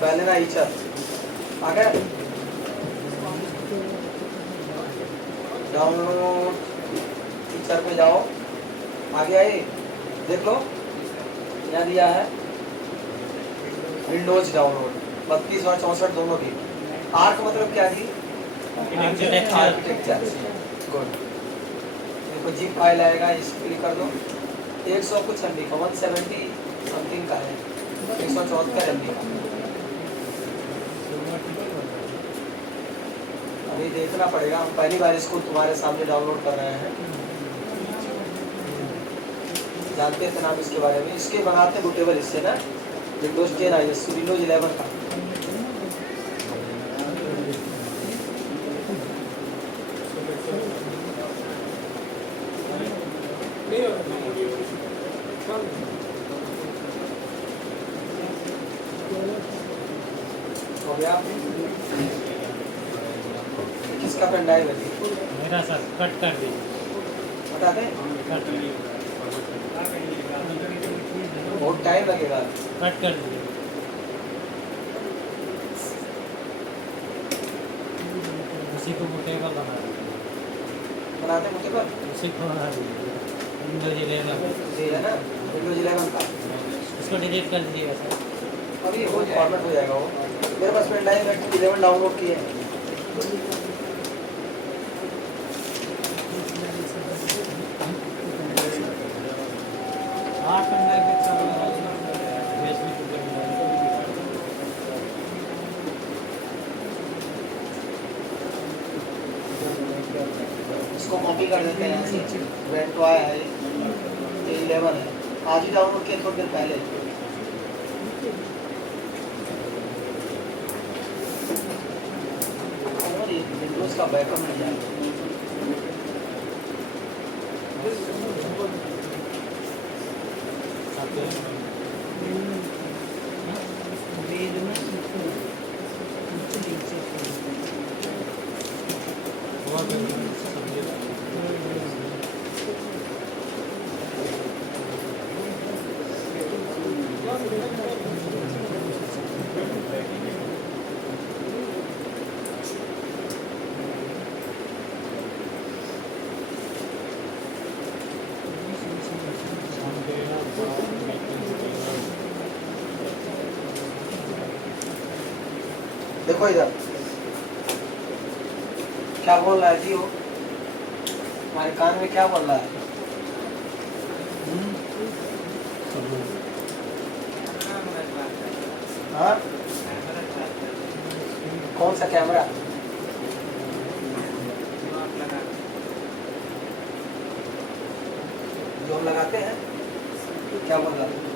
पहले ना ईचर आ गया, डाउनलोड ईचर पे जाओ, आ गया ये देख लो, यहाँ दिया है विंडोज डाउनलोड 32 और 64 दोनों की। आर्क मतलब क्या थी? आर्किटेक्चर। गुड। देखो जी फाइल आएगा, इस क्लिक कर दो। 100 कुछ MB का 170 समथिंग का है, 174 MB का। अभी देखना पड़ेगा, हम पहली बार इसको तुम्हारे सामने डाउनलोड कर रहे हैं, जानते थे नाम इसके बारे में। इसके बनाते बूटेबल इससे ना, विंडोज 10 आई एस, विंडोज 11 का। हो गया? किसका पेन ड्राइव है? मेरा सर, कट कर दीजिए। बता दें? कट बहुत टाइम लगेगा। कट कर दीजिए। उसी को बूटेबल बना दीजिए। बनाते बूटेबल? उसी को बना दीजिए। विंडोज 11 ये है ना विंडोज 11 का। इसको डिलीट कर दीजिएगा सर। अभी वो फॉर्मेट हो जाएगा वो। मेरे पास पेन ड्राइव है, 11 डाउनलोड किए हैं। हाँ पेन ड्राइव में चल रहा है। इसको कॉपी कर देते हैं ऐसे। वेंटो आया है, ये 11 है, आज ही डाउनलोड किया थोड़ी देर पहले। और ये विंडोज का बैकअप मिल जाएगा। देखो इधर क्या बोल रहा है जी, वो हमारे कान में क्या बोल रहा है? हाँ, कौन सा कैमरा? जो हम लगाते हैं, क्या बोल रहा है?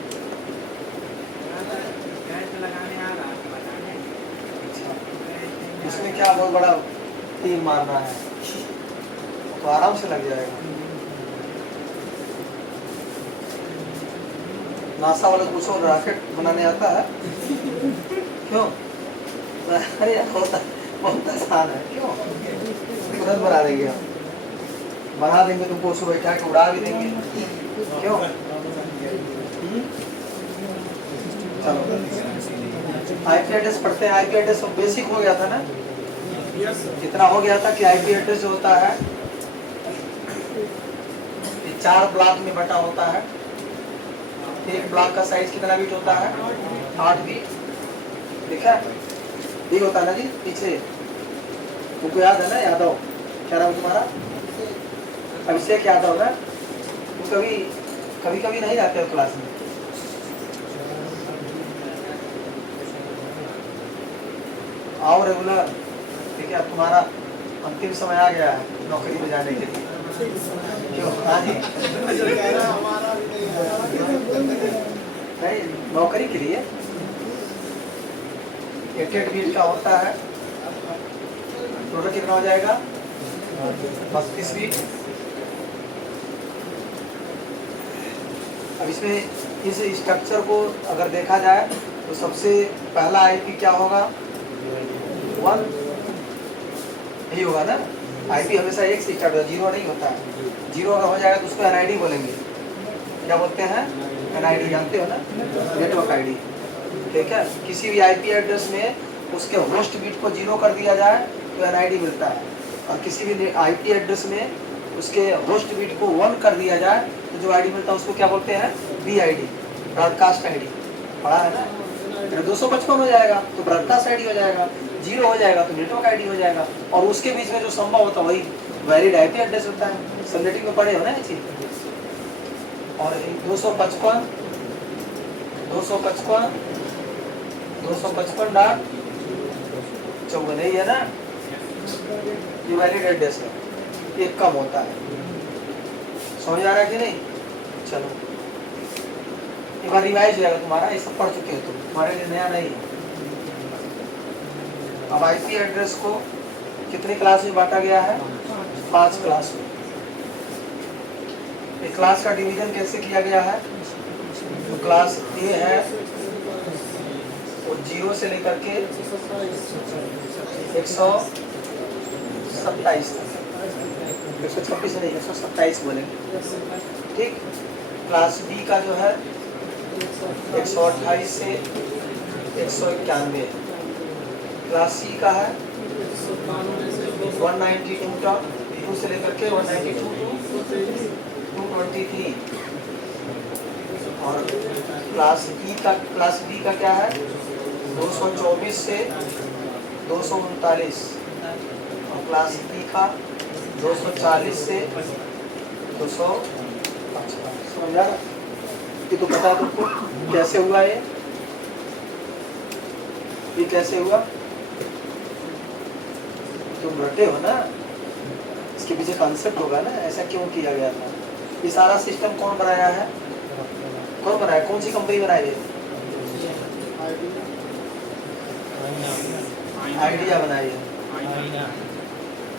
इसमें क्या बहुत बड़ा तीर मारना है, तो आराम से लग जाएगा। नासा वाले पूछो रॉकेट बनाने आता है? क्यों? अरे बहुत आसान है। क्यों? तुरंत बना देंगे हम, बना देंगे, तुमको उसको बैठा के उड़ा भी देंगे। क्यों? चलो IP एड्रेस पढ़ते हैं। IP एड्रेस बेसिक हो गया था ना, कितना हो गया था कि IP एड्रेस जो होता है ये 4 ब्लॉक में बटा होता है। एक ब्लॉक का साइज कितना बिट होता है? 8 बिट। देखा ये होता है ना जी पीछे, तुमको याद है ना? यादव, क्या नाम तुम्हारा? अभिषेक यादव ना? तुम कभी कभी नहीं जाते हो क्लास में? आओ रेगुलर। ठीक है, अब तुम्हारा अंतिम समय आ गया है नौकरी में जाने के लिए। क्यों? हाँ जी, नहीं नौकरी के लिए 8 बिट का होता है। टोटल कितना हो जाएगा? 32 बिट। अब इसमें इस स्ट्रक्चर को अगर देखा जाए तो सबसे पहला IP क्या होगा? 1 यही होगा ना। IP हमेशा 1 से स्टार्ट होता है, 0 नहीं होता है। 0 अगर हो जाएगा तो उसको NID बोलेंगे। क्या बोलते हैं? NID जानते हो ना, नेटवर्क ID। ठीक है, किसी भी आईपी एड्रेस में उसके होस्ट बिट को 0 कर दिया जाए तो एनआईडी मिलता है, और किसी भी आईपी एड्रेस में उसके होस्ट बिट को 1 कर दिया जाए तो जो आईडी मिलता है उसको क्या बोलते हैं, बीआईडी, ब्रॉडकास्ट आईडी। पढ़ा है ना? फिर 255 हो जाएगा तो ब्रॉडकास्ट आईडी हो जाएगा, 0 हो जाएगा तो नेटवर्क आईडी हो जाएगा, और उसके बीच में जो संभव होता है वही वैलिड आईपी एड्रेस होता है। सबनेटिंग में पढ़े हो ना ये चीज। और 255 255.54 यही है ना, ये वैलिड एड्रेस है, एक कम होता है। समझ आ रहा है कि नहीं? चलो एक बार रिवाइज हो जाएगा तुम्हारा, ये सब पढ़ चुके हो तुम, तुम्हारे लिए नया नहीं है। अब आईपी एड्रेस को कितने क्लास में बांटा गया है? 5 क्लास में। एक क्लास का डिवीजन कैसे किया गया है? जो क्लास ए है वो 0 से लेकर के 127 तक, 126 नहीं 127 बोलेंगे, ठीक। क्लास बी का जो है 128 से 191, क्लास सी का है 192 तक, 2 से लेकर के 192 to 223, और क्लास डी का क्या है 224 से 239, और क्लास ई का 240 से 255। समझा? कि तो पता है तुमको कैसे हुआ ये कैसे हुआ? तुम रटे हो ना, इसके पीछे कॉन्सेप्ट होगा ना, ऐसा क्यों किया गया था। ये सारा सिस्टम कौन बनाया है? कौन बनाया? कौन सी कंपनी बनाई है? आइडिया बनाई है,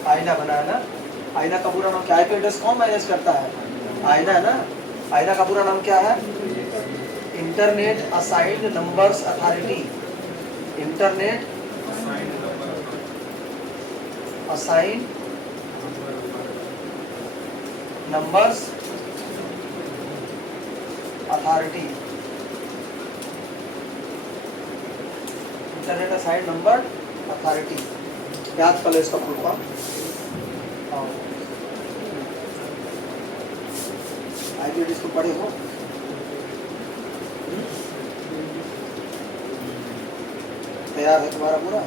आईना बनाया ना। आईना का पूरा नाम क्या? आईपी एड्रेस कौन मैनेज करता है? आईना ना। आईना का पूरा नाम क्या है? Internet assigned numbers authority. Internet assigned numbers authority. Internet assigned number authority, याद कर लो इसका फुल फॉर्म। आईपी एड्रेस को पढ़े हो? तैयार है तुम्हारा पूरा?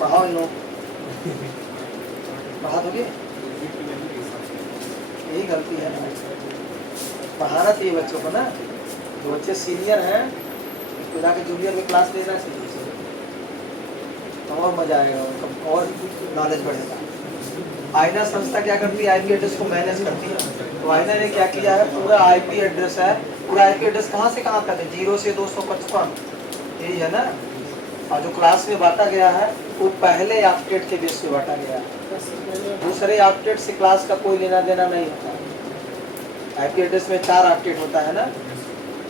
पढ़ाओ इन लोग, पढ़ा दोगे? यही गलती है, पढ़ाना चाहिए बच्चों को ना। जो बच्चे सीनियर हैं उसको जाके जूनियर में क्लास लेना चाहिए, तो और मजा आएगा, उनका और नॉलेज बढ़ेगा। आईना संस्था क्या करती है? आईपी एड्रेस को मैनेज करती है। तो आईना ने क्या किया है, पूरा आईपी एड्रेस है, पूरा आईपी एड्रेस कहाँ से कहाँ तक है? 0 से 255, यही है ना। और जो क्लास में बांटा गया है वो पहले ऑक्टेट के बेस पे बांटा गया है, दूसरे ऑक्टेट से क्लास का कोई लेना देना नहीं होता। आईपी एड्रेस में 4 ऑक्टेट होता है ना।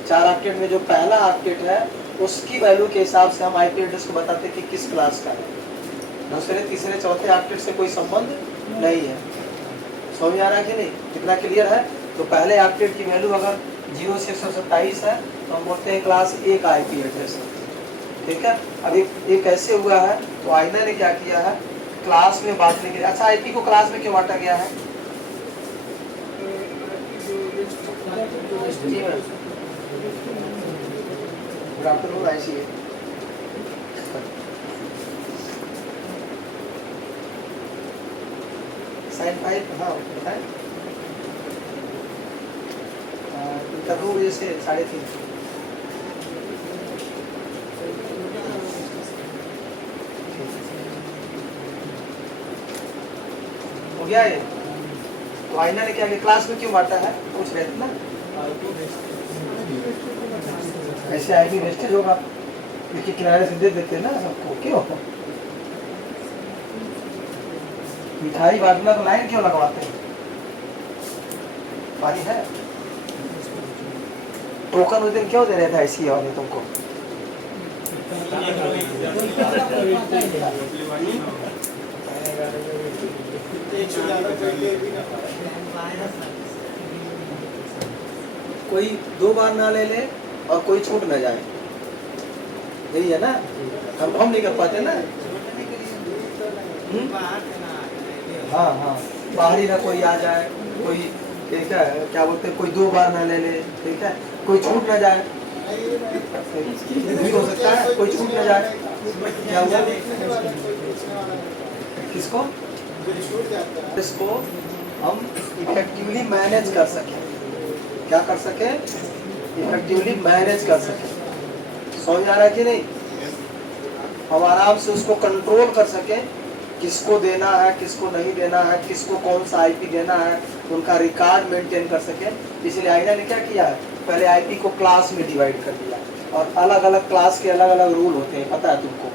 4 ऑक्टेट में जो पहला ऑक्टेट है उसकी वैल्यू के हिसाब से हम आईपी एड्रेस को बताते हैं कि किस क्लास का है। दूसरे तीसरे चौथे ऑक्टेट से कोई संबंध नहीं है। समझ आ रहा है कि नहीं? कितना क्लियर है? तो पहले ऑक्टेट की वैल्यू अगर 0 से 127 है तो हम बोलते हैं क्लास ए का आईपी एड्रेस है, ठीक है। अब ये कैसे हुआ है? तो आईना ने क्या किया है, क्लास में बांटने के लिए। अच्छा, आईपी को क्लास में क्यों बांटा गया है? Good afternoon ICA. साइन 5, हाँ बताएं। इनका 2 बजे से 3:30। हो गया ये? तो आईना ने क्या किया, क्लास में क्यों बांटा है? पूछ रहे थे ना। ऐसे आईपी वेस्टेज होगा, क्योंकि किनारे से दे देते हैं ना सबको। क्यों मिठाई बांटना तो लाइन क्यों लगवाते हैं? पानी है? टोकन उस दिन क्यों दे रहे थे ऐसी वाले तुमको? कोई 2 बार ना ले ले और कोई छूट ना जाए, यही है ना। हम नहीं कर पाते ना। हाँ हाँ, बाहरी ना कोई आ जाए, कोई ठीक है क्या बोलते हैं, कोई 2 बार ना ले ले, ठीक है, कोई छूट ना जाए, भी हो सकता है कोई छूट ना जाए। क्या हुआ? किसको? इसको हम इफेक्टिवली मैनेज कर सकें। क्या कर सके? इफेक्टिवली मैनेज कर सके। समझ आ रहा है कि नहीं? हम आराम से उसको कंट्रोल कर सके, किसको देना है, किसको नहीं देना है, किसको कौन सा आईपी देना है, उनका रिकॉर्ड मेंटेन कर सके। इसलिए आईना ने क्या किया है, पहले आईपी को क्लास में डिवाइड कर दिया, और अलग अलग क्लास के अलग अलग रूल होते हैं, पता है तुमको?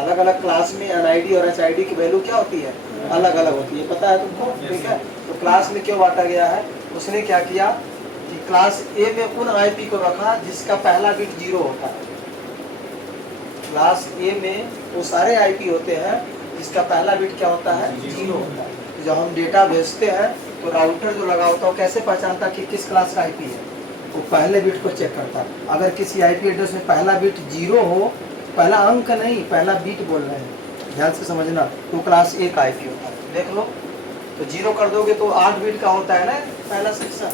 अलग अलग क्लास में एनआईडी और एचआईडी की वैल्यू क्या होती है, अलग अलग होती है, पता है तुमको? ठीक है, तो क्लास में क्यों बांटा गया है? उसने क्या किया कि क्लास ए में उन आईपी को रखा जिसका पहला बिट 0 होता है। क्लास ए में वो सारे आईपी होते हैं जिसका पहला बिट क्या होता है, 0 होता है। तो जब हम डेटा भेजते हैं तो राउटर जो लगा होता है वो कैसे पहचानता कि किस क्लास का आईपी है? वो पहले बिट को चेक करता है। अगर किसी आईपी एड्रेस में पहला बिट 0 हो, पहला अंक नहीं, पहला बिट बोल रहे हैं, ध्यान से समझना, तो क्लास ए का आईपी होता है। देख लो, तो 0 कर दोगे तो 8 बिट का होता है ना पहला सेक्शन,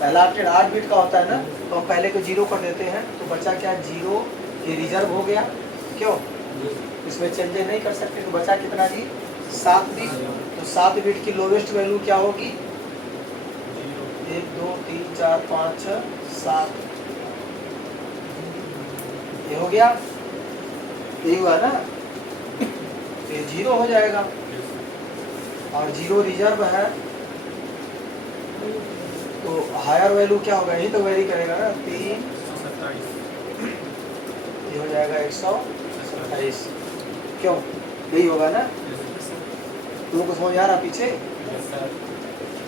पहला 8 बिट का होता है ना, तो हम पहले को 0 कर देते हैं, तो बचा क्या, 0 ये रिजर्व हो गया। क्यों? इसमें चेंजेस नहीं कर सकते, तो बचा कितना जी, 7 बिट। तो 7 बिट की लोवेस्ट वैल्यू क्या होगी, 1 2 3 4 5 6 7, ये हो गया, ये हुआ ना, ये 0 हो जाएगा, और 0 रिजर्व है, तो हायर वैल्यू क्या होगा, यही तो वेरी करेगा ना, 3, ये हो जाएगा 127। क्यों? यही होगा ना, तुमको कुछ समझ आ रहा पीछे?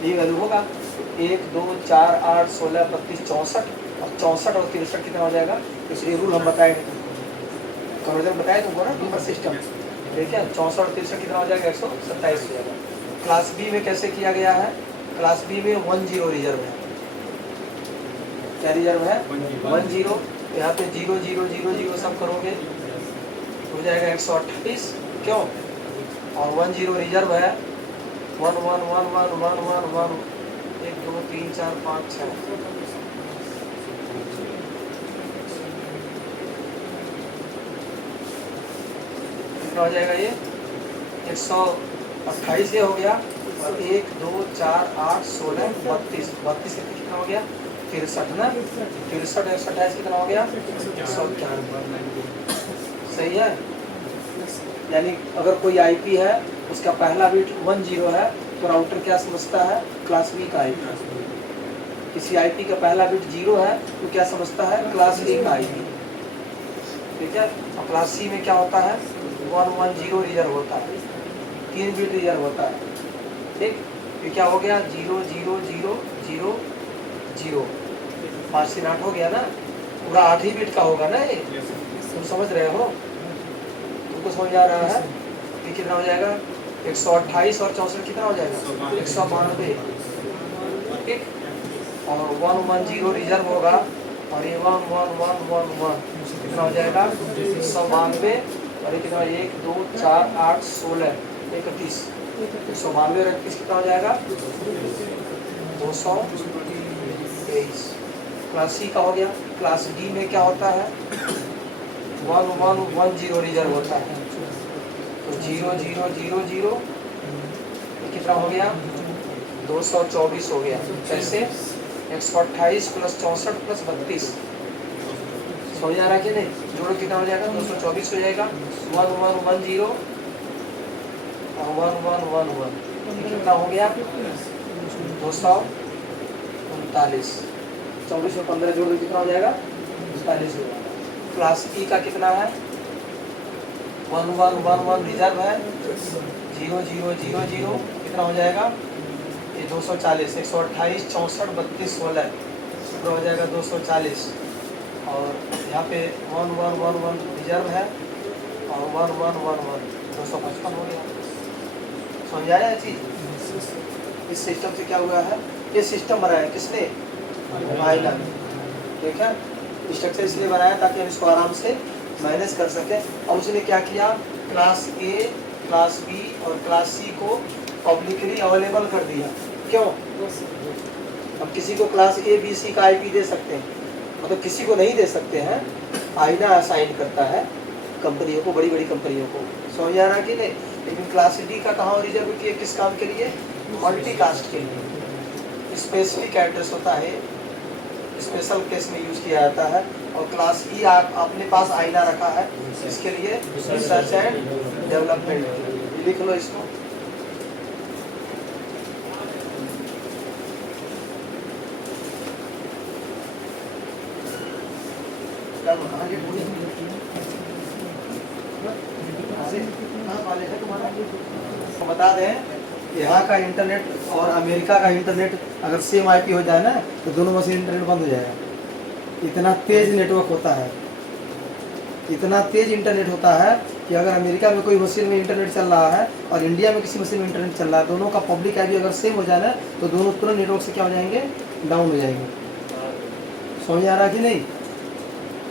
यही वैल्यू होगा। 1 2 4 8 16 32 64, और 64 और 63 कितना हो जाएगा? इसलिए रूल हम बताएंगे, कन्वर्जन बताए तुमको ना, नंबर सिस्टम, ठीक है। 64 और 63 कितना हो जाएगा, 127 हो जाएगा। क्लास बी में कैसे किया गया है? क्लास बी में 10 रिजर्व है। क्या रिजर्व है? 10। यहाँ पे 0 0 0 0 सब करोगे हो जाएगा 128। क्यों? और 10 रिजर्व है, 1 1 1 1 1 1 1 1 2 3 4 5 6, कितना हो जाएगा ये, 128 ये हो गया, और 1 2 4 8 16 32 32 कितना हो गया, 63 ना, 63 128 कितना हो गया, 191। सही है। यानी अगर कोई आईपी है उसका पहला बिट 10 है, तो राउटर क्या समझता है, क्लास बी का आईपी। किसी आईपी का पहला बिट 0 है तो क्या समझता है, क्लास ए का आईपी। ठीक है। और क्लास सी में क्या होता है, 110 रिजर्व होता है, 3 बिट रिजर्व होता है। ठीक, ये क्या हो गया, 0 0 0 0 0, 5 से 8 हो गया ना, पूरा 8 ही बिट का होगा ना ये, तुम समझ रहे हो? तुमको समझ आ रहा है? ये कितना हो जाएगा, 128 और 64 कितना हो जाएगा, 192। ठीक, और 110 रिजर्व होगा, और ये 1 1 1 1 1 कितना हो जाएगा, 192। और ये कितना, 1 2 4 8 16 31, 192 और 31 कितना हो जाएगा, 223। क्लास सी का हो गया। क्लास डी में क्या होता है, 1 1 1 0 रिजर्व होता है, तो 0 0 0 0 कितना हो गया, 224 हो गया। कैसे, 128 प्लस 64 प्लस 32, समझ आ रहा कि नहीं? जोड़ो कितना हो जाएगा, 224 हो जाएगा। 1 1 1 0 और 1 1 1 1 कितना हो गया, 239। 24 में 15 जोड़ दो कितना हो जाएगा, 45 हो जाएगा। क्लास ई का कितना है, 1 1 1 1 रिजर्व है, 0 0 0 0 कितना हो जाएगा, ये 240। 128 64 32 16 कितना हो जाएगा, 240। और यहाँ पे 1 1 1 1 रिजर्व है, और 1 1 1 1 255 हो गया। समझ आया है चीज? इस सिस्टम से क्या हुआ है, ये सिस्टम बनाया किसने, आइलैंड। ठीक है, स्ट्रक्चर इसलिए बनाया ताकि हम इसको आराम से मैनेज कर सकें। और उसने क्या किया, क्लास ए, क्लास बी और क्लास सी को पब्लिकली अवेलेबल कर दिया। क्यों? अब किसी को क्लास ए बी सी का आईपी दे सकते हैं, मतलब किसी को नहीं दे सकते हैं। आईना असाइन करता है कंपनियों को, बड़ी बड़ी कंपनियों को, समझ आ रहा कि नहीं। लेकिन क्लास डी का कहाँ रिजर्व किया, किस काम के लिए, मल्टीकास्ट के लिए। स्पेसिफिक एड्रेस होता है, स्पेशल केस में यूज किया जाता है। और क्लास ई आप अपने पास आईना रखा है, इसके लिए रिसर्च एंड डेवलपमेंट। लिख लो इसको। तो बता दें, यहाँ का इंटरनेट और अमेरिका का इंटरनेट अगर सेम आईपी हो जाए ना, तो दोनों मशीन इंटरनेट बंद हो जाएगा। इतना तेज नेटवर्क होता है, इतना तेज इंटरनेट होता है कि अगर अमेरिका में कोई मशीन में इंटरनेट चल रहा है और इंडिया में किसी मशीन में इंटरनेट चल रहा है, दोनों का पब्लिक आईपी अगर सेम हो जाए ना, तो दोनों तुरंत नेटवर्क से क्या हो जाएंगे, डाउन हो जाएंगे। समझ आ रहा कि नहीं?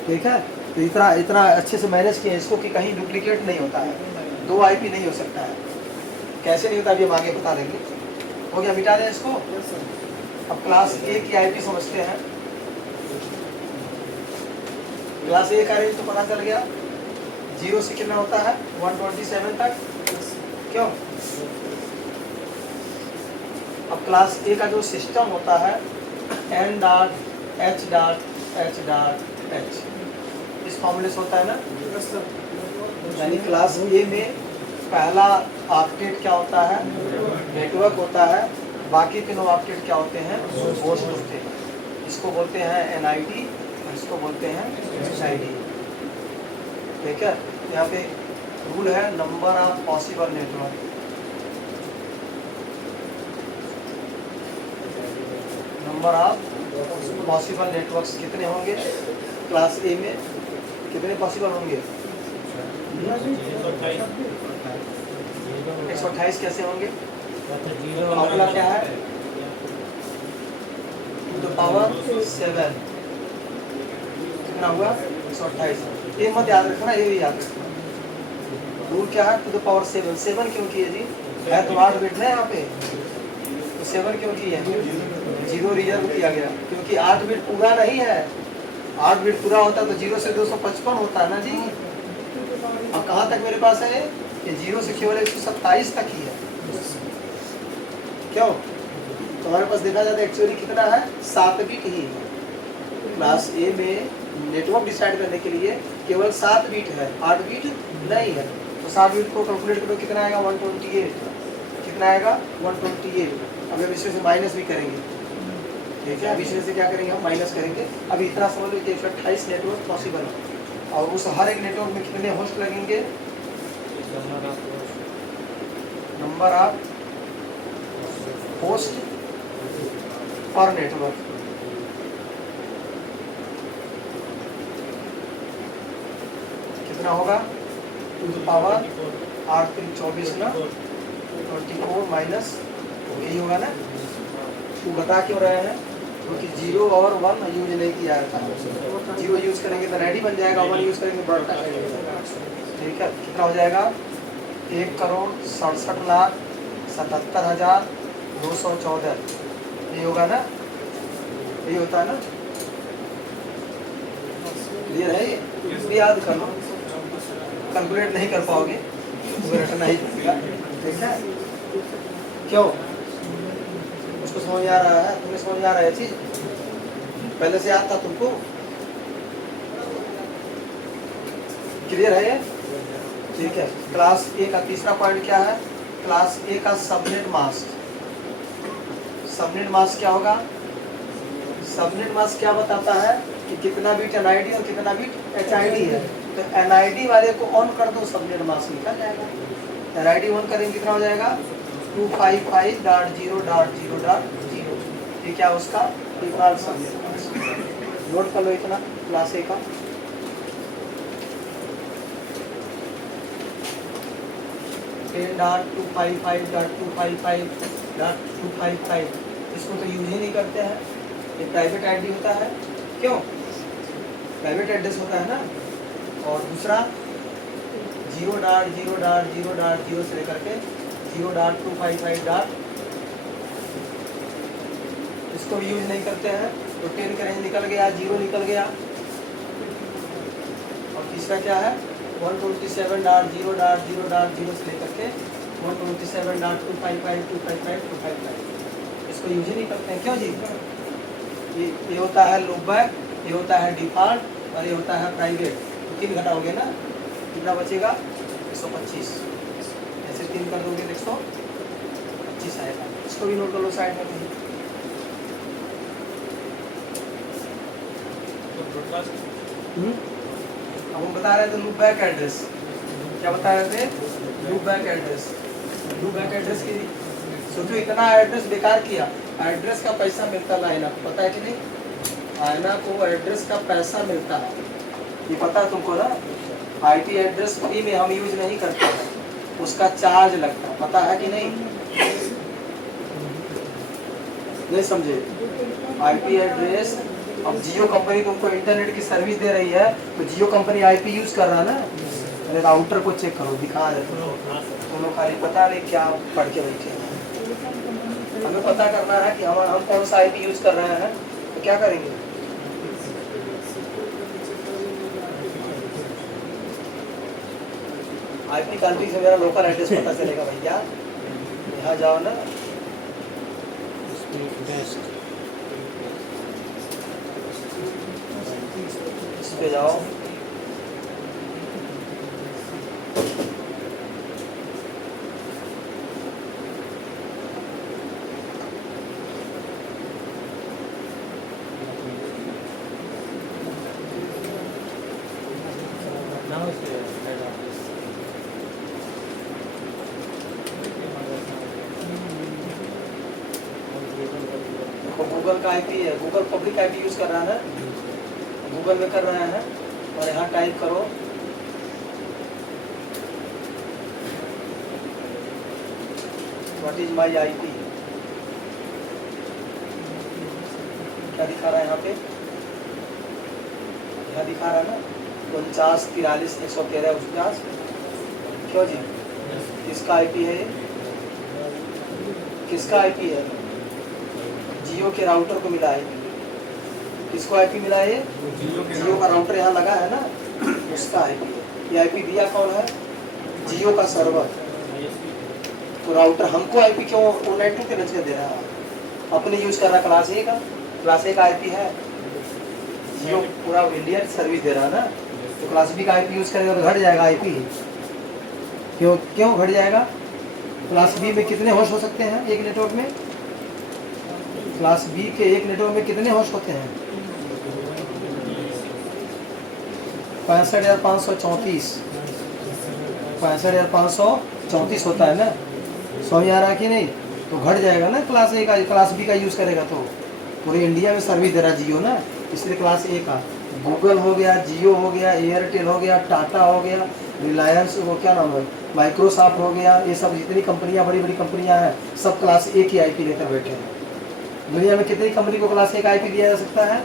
ठीक है, तो इतना अच्छे से मैनेज किया इसको कि कहीं डुप्लीकेट नहीं होता है, दो आईपी नहीं हो सकता है। कैसे नहीं होता अभी हम आगे बता देंगे। हो गया, मिटा दें इसको। अब क्लास ए की आईपी समझते हैं। क्लास ए का रेंज तो पता चल गया, 0 से कितना होता है, 127 तक। क्यों? अब क्लास ए का जो सिस्टम होता है, N dot H dot H dot H, इस फॉर्मूले से होता है ना। यानी क्लास ए में पहला ऑक्टेट क्या होता है, नेटवर्क होता है। बाकी तीनों ऑक्टेट क्या होते हैं, होस्ट होते हैं। इसको बोलते हैं NID, इसको बोलते हैं SID। ठीक है, यहाँ पे रूल है number of possible network. Number of possible networks कितने होंगे क्लास ए में, कितने पॉसिबल होंगे, 128। कैसे होंगे, फॉर्मूला क्या है, टू द पावर 7, कितना हुआ, 128। ये मत याद रखना, ये याद रखना। रूल क्या है, टू द पावर 7। 7 क्यों किए जी, है तो 8 बिट ना यहाँ पे, तो 7 क्यों किए, 0 रिजर्व किया गया क्योंकि 8 बिट पूरा नहीं है। 8 बिट पूरा होता तो 0 से 255 होता ना जी। अब कहाँ तक मेरे पास है, ये 0 से केवल 127 तक ही है। क्यों? तो हमारे पास देखा जाता है एक्चुअली कितना है, 7 बिट ही है। क्लास ए में नेटवर्क डिसाइड करने के लिए केवल 7 बिट है, 8 बिट नहीं है। तो 7 बिट को कैलकुलेट करो, कितना आएगा, 128। कितना आएगा, 128। अगर इसमें से माइनस भी करेंगे, ठीक है, अब इसमें से क्या करेंगे, हम माइनस करेंगे। अभी इतना समझ लो कि 128 नेटवर्क पॉसिबल है। और उस हर एक नेटवर्क में कितने होस्ट लगेंगे, नंबर ऑफ होस्ट पर नेटवर्क। कितना होगा, टू द पावर 8 3 24 ना, 24 माइनस, यही होगा ना। तो बता क्यों रहे हैं, क्योंकि 0 और 1 यूज नहीं किया था। 0 यूज करेंगे तो रेडी बन जाएगा, 1 यूज करेंगे बढ़ता जाएगा। ठीक है, कितना हो जाएगा, 1,67,77,214। ये होगा ना, यही होता है ना। क्लियर है, ये याद कर लो, कैलकुलेट नहीं कर पाओगे तो रटना ही पड़ेगा। ठीक है, क्यों, उसको समझ आ रहा है, तुम्हें समझ आ रहा है चीज, पहले से याद था तुमको। क्लियर है ये? ठीक है, क्लास ए का तीसरा पॉइंट क्या है, क्लास ए का सबनेट मास्क। सबनेट मास्क क्या होगा, सबनेट मास्क क्या बताता है कि कितना बिट NID और कितना बिट HID है। तो NID वाले को ऑन कर दो, सबनेट मास्क निकल जाएगा। NID ऑन करेंगे कितना हो जाएगा, 255.0.0.0। ये क्या उसका डिफॉल्ट सबनेट मास्क। नोट कर लो इतना क्लास ए का। .255.255.255, इसको तो यूज ही नहीं करते हैं। ये प्राइवेट आईडी होता है, क्यों? प्राइवेट एड्रेस होता है ना। और दूसरा 0.0.0.0 से लेकर के 0.255. इसको भी यूज नहीं करते हैं, तो 10 का रेंज निकल गया, 0 निकल गया। और तीसरा क्या है 127.0.0.0 से लेकर के 127.255.255.255. इसको यूज ही नहीं करते हैं, क्यों जी? ये होता है लूपबैक, ये होता है डिफॉल्ट और ये होता है प्राइवेट। तो 3 घटाओगे ना, कितना बचेगा 125। ऐसे 3 कर दोगे तो 125 आएगा। इसको भी नोट कर लो साइड में कहीं। अब हम बता रहे थे लूप बैक एड्रेस। क्या बता रहे थे? Loop back address. Loop back address की सोचो, इतना एड्रेस बेकार किया, एड्रेस का पैसा मिलता लाइना, पता है कि नहीं? आईना को एड्रेस का पैसा मिलता है, ये पता है तुमको ना? आईपी एड्रेस फ्री में हम यूज नहीं करते हैं, उसका चार्ज लगता है, पता है कि नहीं? नहीं समझे? आईपी एड्रेस, अब जियो कंपनी तुमको इंटरनेट की सर्विस दे रही है, तो जियो कंपनी आईपी यूज कर रहा है ना। अरे राउटर को चेक करो, दिखा रहे तुम लोग खाली पता नहीं क्या पढ़ के बैठे हैं। हमें पता करना है कि हम कौन सा आईपी यूज कर रहे हैं, तो क्या करेंगे? आईपी कंट्री से मेरा लोकल एड्रेस पता चलेगा भैया। यहाँ जाओ ना, इस पे जाओ, Now it's head office. देखो गूगल का आईपी है, गूगल पब्लिक आईपी यूज कर रहा है ना, गूगल में कर रहे हैं। और यहाँ टाइप करो व्हाट इज माई आईपी। क्या दिखा रहा है यहाँ पे? यहाँ दिखा रहा है ना 49 43 113 क्यों जी? किसका आईपी है ये? किसका आईपी है? जियो के राउटर को मिला है। किसको आईपी मिला है? जियो का राउटर यहाँ लगा है ना, उसका आईपी है। ये आईपी दिया कौन है? जियो का सर्वर। तो राउटर हमको आईपी क्यों वो नेटवर्क के नजर दे रहा है? अपने यूज कर रहा क्लास ए का, क्लास ए का आईपी है। जियो पूरा इंडिया सर्विस दे रहा है ना, तो क्लास बी का आईपी यूज करेगा तो घट जाएगा आईपी। क्यों क्यों घट जाएगा? क्लास बी में कितने होस्ट हो सकते हैं एक नेटवर्क में? क्लास बी के एक नेटवर्क में कितने होस्ट होते हैं? 65,534 65,534 होता है ना। समझ आ रहा कि नहीं? तो घट जाएगा ना क्लास ए का, क्लास बी का यूज करेगा तो पूरे इंडिया में सर्विस दे रहा जियो ना, इसलिए क्लास ए का। गूगल हो गया, जियो हो गया, एयरटेल हो गया, टाटा हो गया, रिलायंस वो क्या नाम है, माइक्रोसॉफ्ट हो गया, ये सब जितनी कंपनियां बड़ी बड़ी कंपनियां हैं सब क्लास ए की आईपी लेकर बैठे हैं। दुनिया में कितनी कंपनी को क्लास ए का आईपी दिया जा सकता है?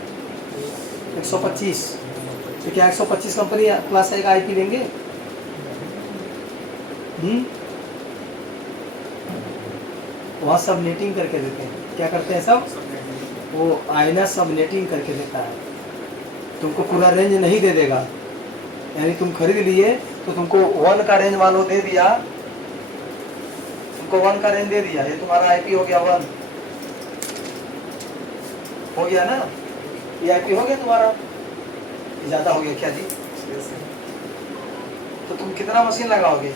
125। तो क्या 125 कंपनी क्लास ए का आईपी लेंगे? वहाँ सब नेटिंग करके देते हैं। क्या करते हैं सब? वो आईना सब नेटिंग करके देता है, तुमको पूरा रेंज नहीं दे देगा। यानी तुम खरीद लिए तो तुमको 1 का रेंज मान लो दे दिया, तुमको 1 का रेंज दे दिया, ये तुम्हारा आईपी हो गया 1 हो गया ना, ये आईपी हो गया तुम्हारा। ये ज्यादा हो गया क्या जी? तो तुम कितना मशीन लगाओगे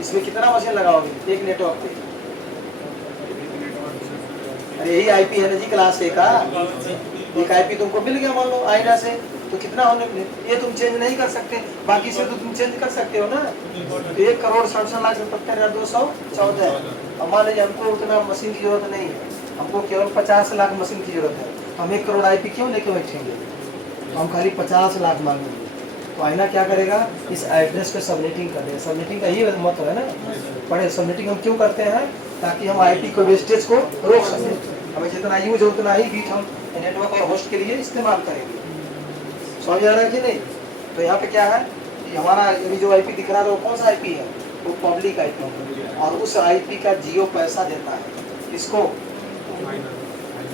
इसमें? कितना मशीन लगाओगे एक नेटवर्क पे? अरे यही आईपी है ना जी क्लास ए का। एक आईपी तुमको मिल गया मान लो आईना से, तो कितना होने के लिए ये तुम चेंज नहीं कर सकते, बाकी से तो तुम चेंज कर सकते हो ना। 1,67,67,214। अब मान लीजिए हमको उतना मशीन की जरूरत नहीं है, हमको केवल 50 लाख मशीन की जरूरत है, हम 1 करोड़ आईपी क्यों लेके बैठेंगे? हम खाली 50 लाख मांगेंगे। तो आईना क्या करेगा? इस एड्रेस पे सबनेटिंग कर देगा। सबनेटिंग का ही मतलब है ना, पढ़े। सबनेटिंग हम क्यों करते हैं? ताकि हम आईपी को वेस्टेज को रोक सकें। हमें जितना यूज हो उतना ही बीट हम नेटवर्क और होस्ट के लिए इस्तेमाल करेंगे। समझ आ रहा है कि नहीं? तो यहाँ पे क्या है कि हमारा अभी जो आईपी दिख रहा है वो कौन सा आईपी है? वो पब्लिक आईपी है और उस आईपी का जियो पैसा देता है किसको?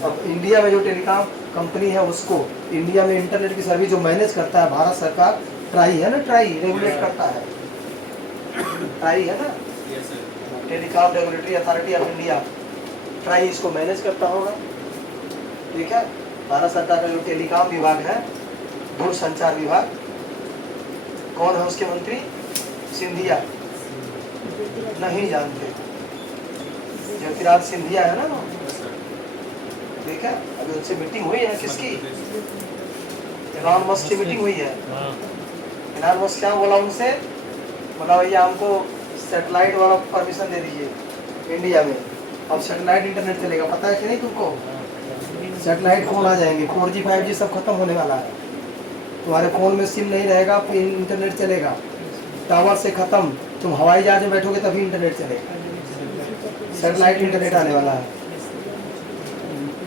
अब इंडिया में जो टेलीकॉम कंपनी है उसको, इंडिया में इंटरनेट की सर्विस जो मैनेज करता है भारत सरकार, ट्राई है ना, ट्राई रेगुलेट करता है, ट्राई है ना, telecom regulatory authority of India, try इसको मैनेज करता होगा। ठीक है, भारत सरकार का जो टेलीकॉम विभाग है, दूरसंचार विभाग, कौन है उसके मंत्री? सिंधिया। नहीं जानते? ज्योतिराज सिंधिया है ना वो। ठीक है, अभी उनसे मीटिंग हुई है किसकी? इलॉन मस्क की मीटिंग हुई है। इलॉन मस्क क्या बोला उनसे? बोला भैया हमको सैटेलाइट वाला परमिशन दे दीजिए इंडिया में, अब सैटेलाइट इंटरनेट चलेगा। पता है कि नहीं तुमको? सैटेलाइट फोन आ जाएंगे, 4G 5G सब खत्म होने वाला है। तुम्हारे फ़ोन में सिम नहीं रहेगा, फिर इंटरनेट चलेगा। टावर से ख़त्म, तुम हवाई जहाज में बैठोगे तभी इंटरनेट चलेगा। सैटेलाइट इंटरनेट आने वाला है।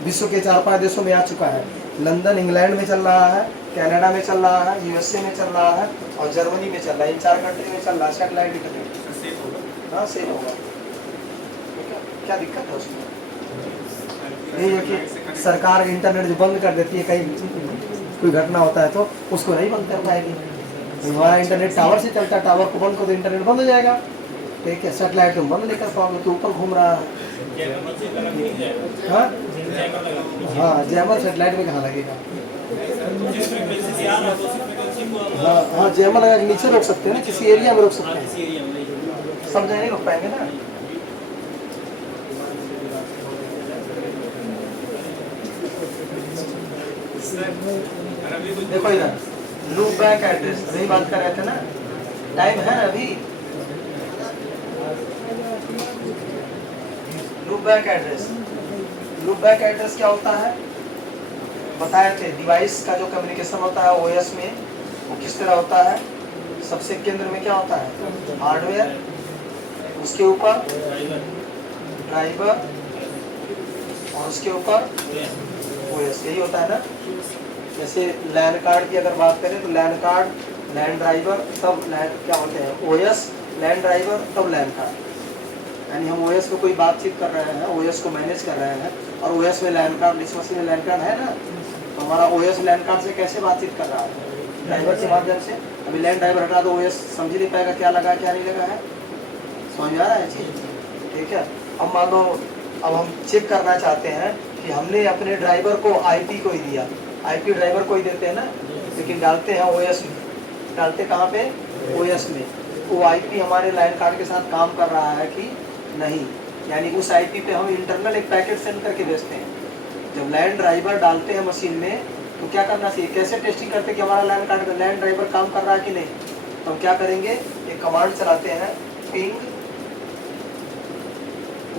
विश्व के 4-5 देशों में आ चुका है। लंदन इंग्लैंड में चल रहा है, कनाडा में चल रहा है, USA में चल रहा है और जर्मनी में चल रहा है। इन 4 कंट्री में चल रहा है सैटेलाइट इंटरनेट। हाँ, सेफ होगा। क्या दिक्कत है उसमें? नहीं है कि सरकार इंटरनेट जो बंद कर देती है, कहीं कोई घटना होता है तो उसको नहीं बंद कर पाएगी। हमारा इंटरनेट टावर से चलता है, टावर को बंद कर दो इंटरनेट बंद हो जाएगा। ठीक है, सैटेलाइट तुम बंद नहीं कर पाओगे, तो ऊपर घूम रहा है। हाँ हाँ, जैमर सैटेलाइट में कहाँ लगेगा? हाँ हाँ, जैमर लगा के नीचे रोक सकते हैं ना, किसी एरिया में रोक सकते हैं, सब जगह नहीं रोक पाएंगे ना। देखो इधर लूप बैक एड्रेस अभी बात कर रहे थे ना, टाइम है ना अभी। Loop back address, loop back address क्या होता है बताए थे। डिवाइस का जो कम्युनिकेशन होता है OS में वो किस तरह होता है? सबसे केंद्र में क्या होता है? हार्डवेयर, उसके ऊपर ड्राइवर और उसके ऊपर OS, यही होता है ना। जैसे लैन कार्ड की अगर बात करें तो लैन कार्ड, लैन ड्राइवर, तब लैन क्या होते हैं? OS, लैन ड्राइवर, तब लैन कार्ड। यानी हम OS में कोई बातचीत कर रहे हैं, OS को मैनेज कर रहे हैं और OS में लैन कार्ड, इस मशीन में लैन कार्ड है ना, तो हमारा OS लैन कार्ड से कैसे बातचीत कर रहा है? ड्राइवर के माध्यम से। अभी लैन ड्राइवर हटा दो, OS समझ नहीं पाएगा क्या लगा क्या नहीं लगा है। समझ में आ रहा है चीज? ठीक है, अब मान लो अब हम चेक करना चाहते हैं कि हमने अपने ड्राइवर को IP को ही दिया, IP ड्राइवर को ही देते हैं ना, लेकिन डालते हैं OS में। डालते कहाँ पे? OS में। वो IP हमारे लाइन कार्ड के साथ काम कर रहा है कि नहीं, यानी उस IP पे हम इंटरनल एक पैकेट सेंड करके भेजते हैं। जब लैंड ड्राइवर डालते हैं मशीन में तो क्या करना चाहिए? कैसे टेस्टिंग करते हैं कि हमारा लैंड कार्ड लैंड ड्राइवर काम कर रहा है कि नहीं? तो हम क्या करेंगे, एक कमांड चलाते हैं, पिंग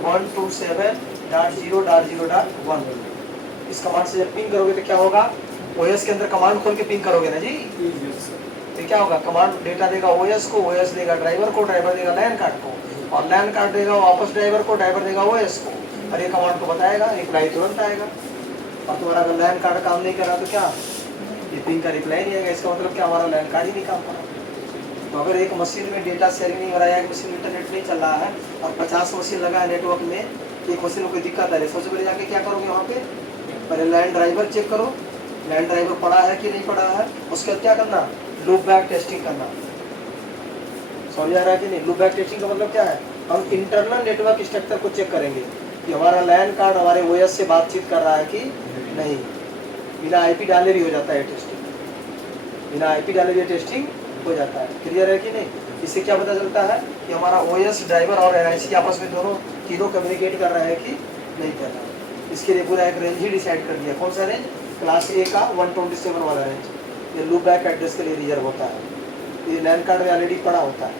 127.0.0.1। इस कमांड से जब पिंग करोगे तो क्या होगा? OS के अंदर कमांड खोल के पिंग करोगे ना जी, तो क्या होगा? कमांड डेटा देगा OS को, OS देगा ड्राइवर को, ड्राइवर देगा लैंड कार्ड को और लैंड कार्ड देगा वापस ड्राइवर को, ड्राइवर देगा OS को और ये कमांड को बताएगा, रिप्लाई तुरंत आएगा। और तुम्हारा अगर लैंड कार्ड काम नहीं कर रहा तो क्या? ये पिंग का रिप्लाई नहीं आएगा। इसका मतलब क्या? हमारा लैंड कार्ड ही नहीं काम कर रहा। तो अगर एक मशीन में डेटा शेयरिंग नहीं हो रहा है, एक मशीन इंटरनेट नहीं चल रहा है और 50 मशीन लगा है नेटवर्क में, एक मशीन में कोई दिक्कत है, सबसे पहले जाके क्या करोगे? वहाँ पे पहले लैंड ड्राइवर चेक करो, लैंड ड्राइवर पड़ा है कि नहीं पड़ा है। उसके बाद क्या करना? लूप बैक टेस्टिंग करना। समझ आ रहा है कि नहीं? लूप बैक टेस्टिंग का मतलब क्या है? हम इंटरनल नेटवर्क स्ट्रक्चर को चेक करेंगे कि हमारा लैंड कार्ड हमारे OS से बातचीत कर रहा है कि नहीं। बिना IP डाले भी हो जाता है टेस्टिंग, बिना IP डाले भी टेस्टिंग हो जाता है। क्लियर है कि नहीं? इससे क्या पता चलता है कि हमारा OS ड्राइवर और NIC आपस में तीनों कम्युनिकेट कर रहे हैं कि नहीं कर रहा है। इसके लिए पूरा एक रेंज ही डिसाइड कर दिया। कौन सा रेंज? क्लास A का 127 वाला रेंज। ये लूप बैक एड्रेस के लिए रिजर्व होता है। ये लैंड कार्ड में ऑलरेडी पड़ा होता है।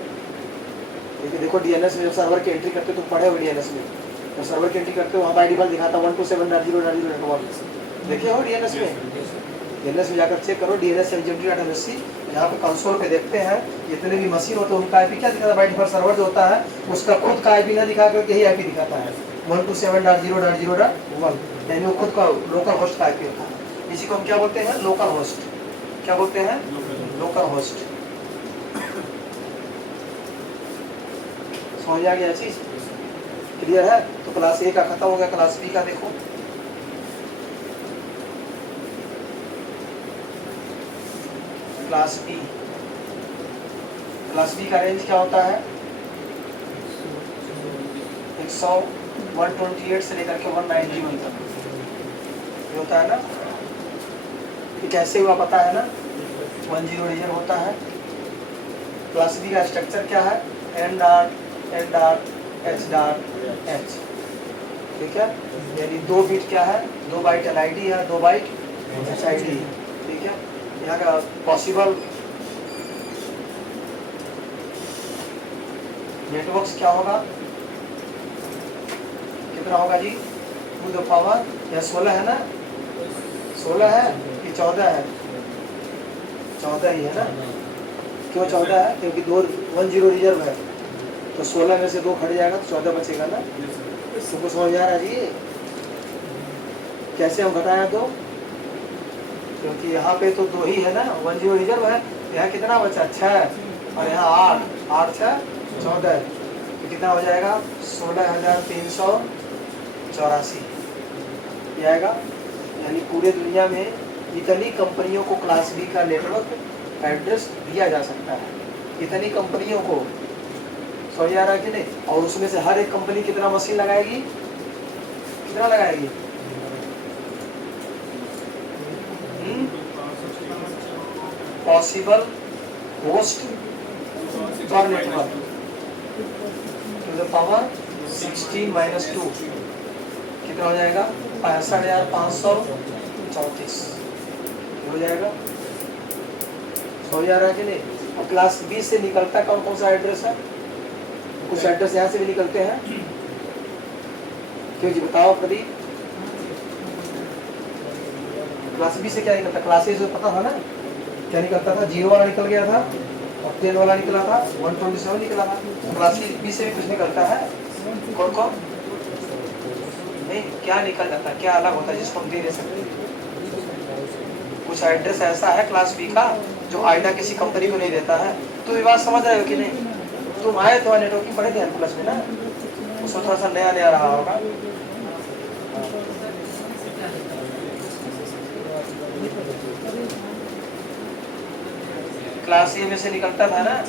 ठीक है, देखो DNS में जब सर्वर की एंट्री करते हो तो पढ़े हो DNS में, जब सर्वर की एंट्री करते हो वहाँ बाय डिफॉल्ट दिखाता 127.0.0.1। देखे हो DNS में? DNS में जाकर चेक करो, DNS यहाँ पे कंसोल पे देखते हैं जितने भी मशीन होते हैं उनका IP क्या दिखाता है? बाय डिफॉल्ट सर्वर जो होता है उसका खुद का IP ना दिखा करके यही IP दिखाता है। 127.0.0.1 यानी वो खुद का लोकल होस्ट का आईपी होता है। इसी को हम क्या बोलते हैं? Local host. क्या बोलते हैं? Local host. समझ आ गया चीज? क्लियर है? तो क्लास ए का खत्म हो गया, क्लास बी का देखो। क्लास बी का रेंज क्या होता है? 128 से लेकर के 191 तक ये होता है ना। ये कैसे हुआ पता है ना? 10 रीजन होता है। क्लास बी का स्ट्रक्चर क्या है? n dot h dot h। ठीक है, यानी 2 बिट क्या है? 2 बाइट LID है, 2 बाइट HID। ठीक है, यहाँ का पॉसिबल नेटवर्क्स क्या होगा? कितना होगा जी? 2 द पावर, या 16 है ना? 16 है कि 14 है? 14 ही है ना। क्यों 14 है? क्योंकि 10 रिजर्व है, तो 16 में से 2 खड़ जाएगा तो 14 बचेगा ना। तुमको समझ आ रहा है जी? कैसे हम बताया? तो क्योंकि यहाँ पे तो 2 ही है ना, 10 रिजर्व है। यहाँ कितना बचा? 6, और यहाँ 8 6 14, तो कितना हो जाएगा? 16,384 ये आएगा। यानी पूरे दुनिया में इतनी कंपनियों को क्लास बी का नेटवर्क एड्रेस दिया जा सकता है, इतनी कंपनियों को। समझ आ रहा है कि नहीं? और उसमें से हर एक कंपनी कितना मशीन लगाएगी? कितना लगाएगी? पॉसिबल होस्ट पर नेटवर्क टू द पावर 16 - 2 कितना हो जाएगा? 65,534 हो जाएगा। समझ आ रहा है कि नहीं? और क्लास बी से निकलता कौन कौन सा एड्रेस है? कुछ एड्रेस यहाँ से भी निकलते हैं। क्यों जी? बताओ प्रदीप। क्लास बी से क्या निकलता? क्लास ए से पता था ना क्या निकलता था? 0 वाला निकल गया था, और 10 वाला निकला था, 127 निकला था। क्लास बी से भी कुछ निकलता है। कौन कौन? नहीं, क्या निकल जाता है? क्या अलग होता है जिसको हम दे सकते? कुछ एड्रेस ऐसा है क्लास बी का जो आईडा किसी कंपनी को नहीं देता है। तो ये बात समझ रहे हो कि नहीं? तुम आए तो नेटवर्किंग पढ़े थे प्लस में ना, उसको थोड़ा सा नया नया रहा होगा। क्लास ए में से निकलता था ना,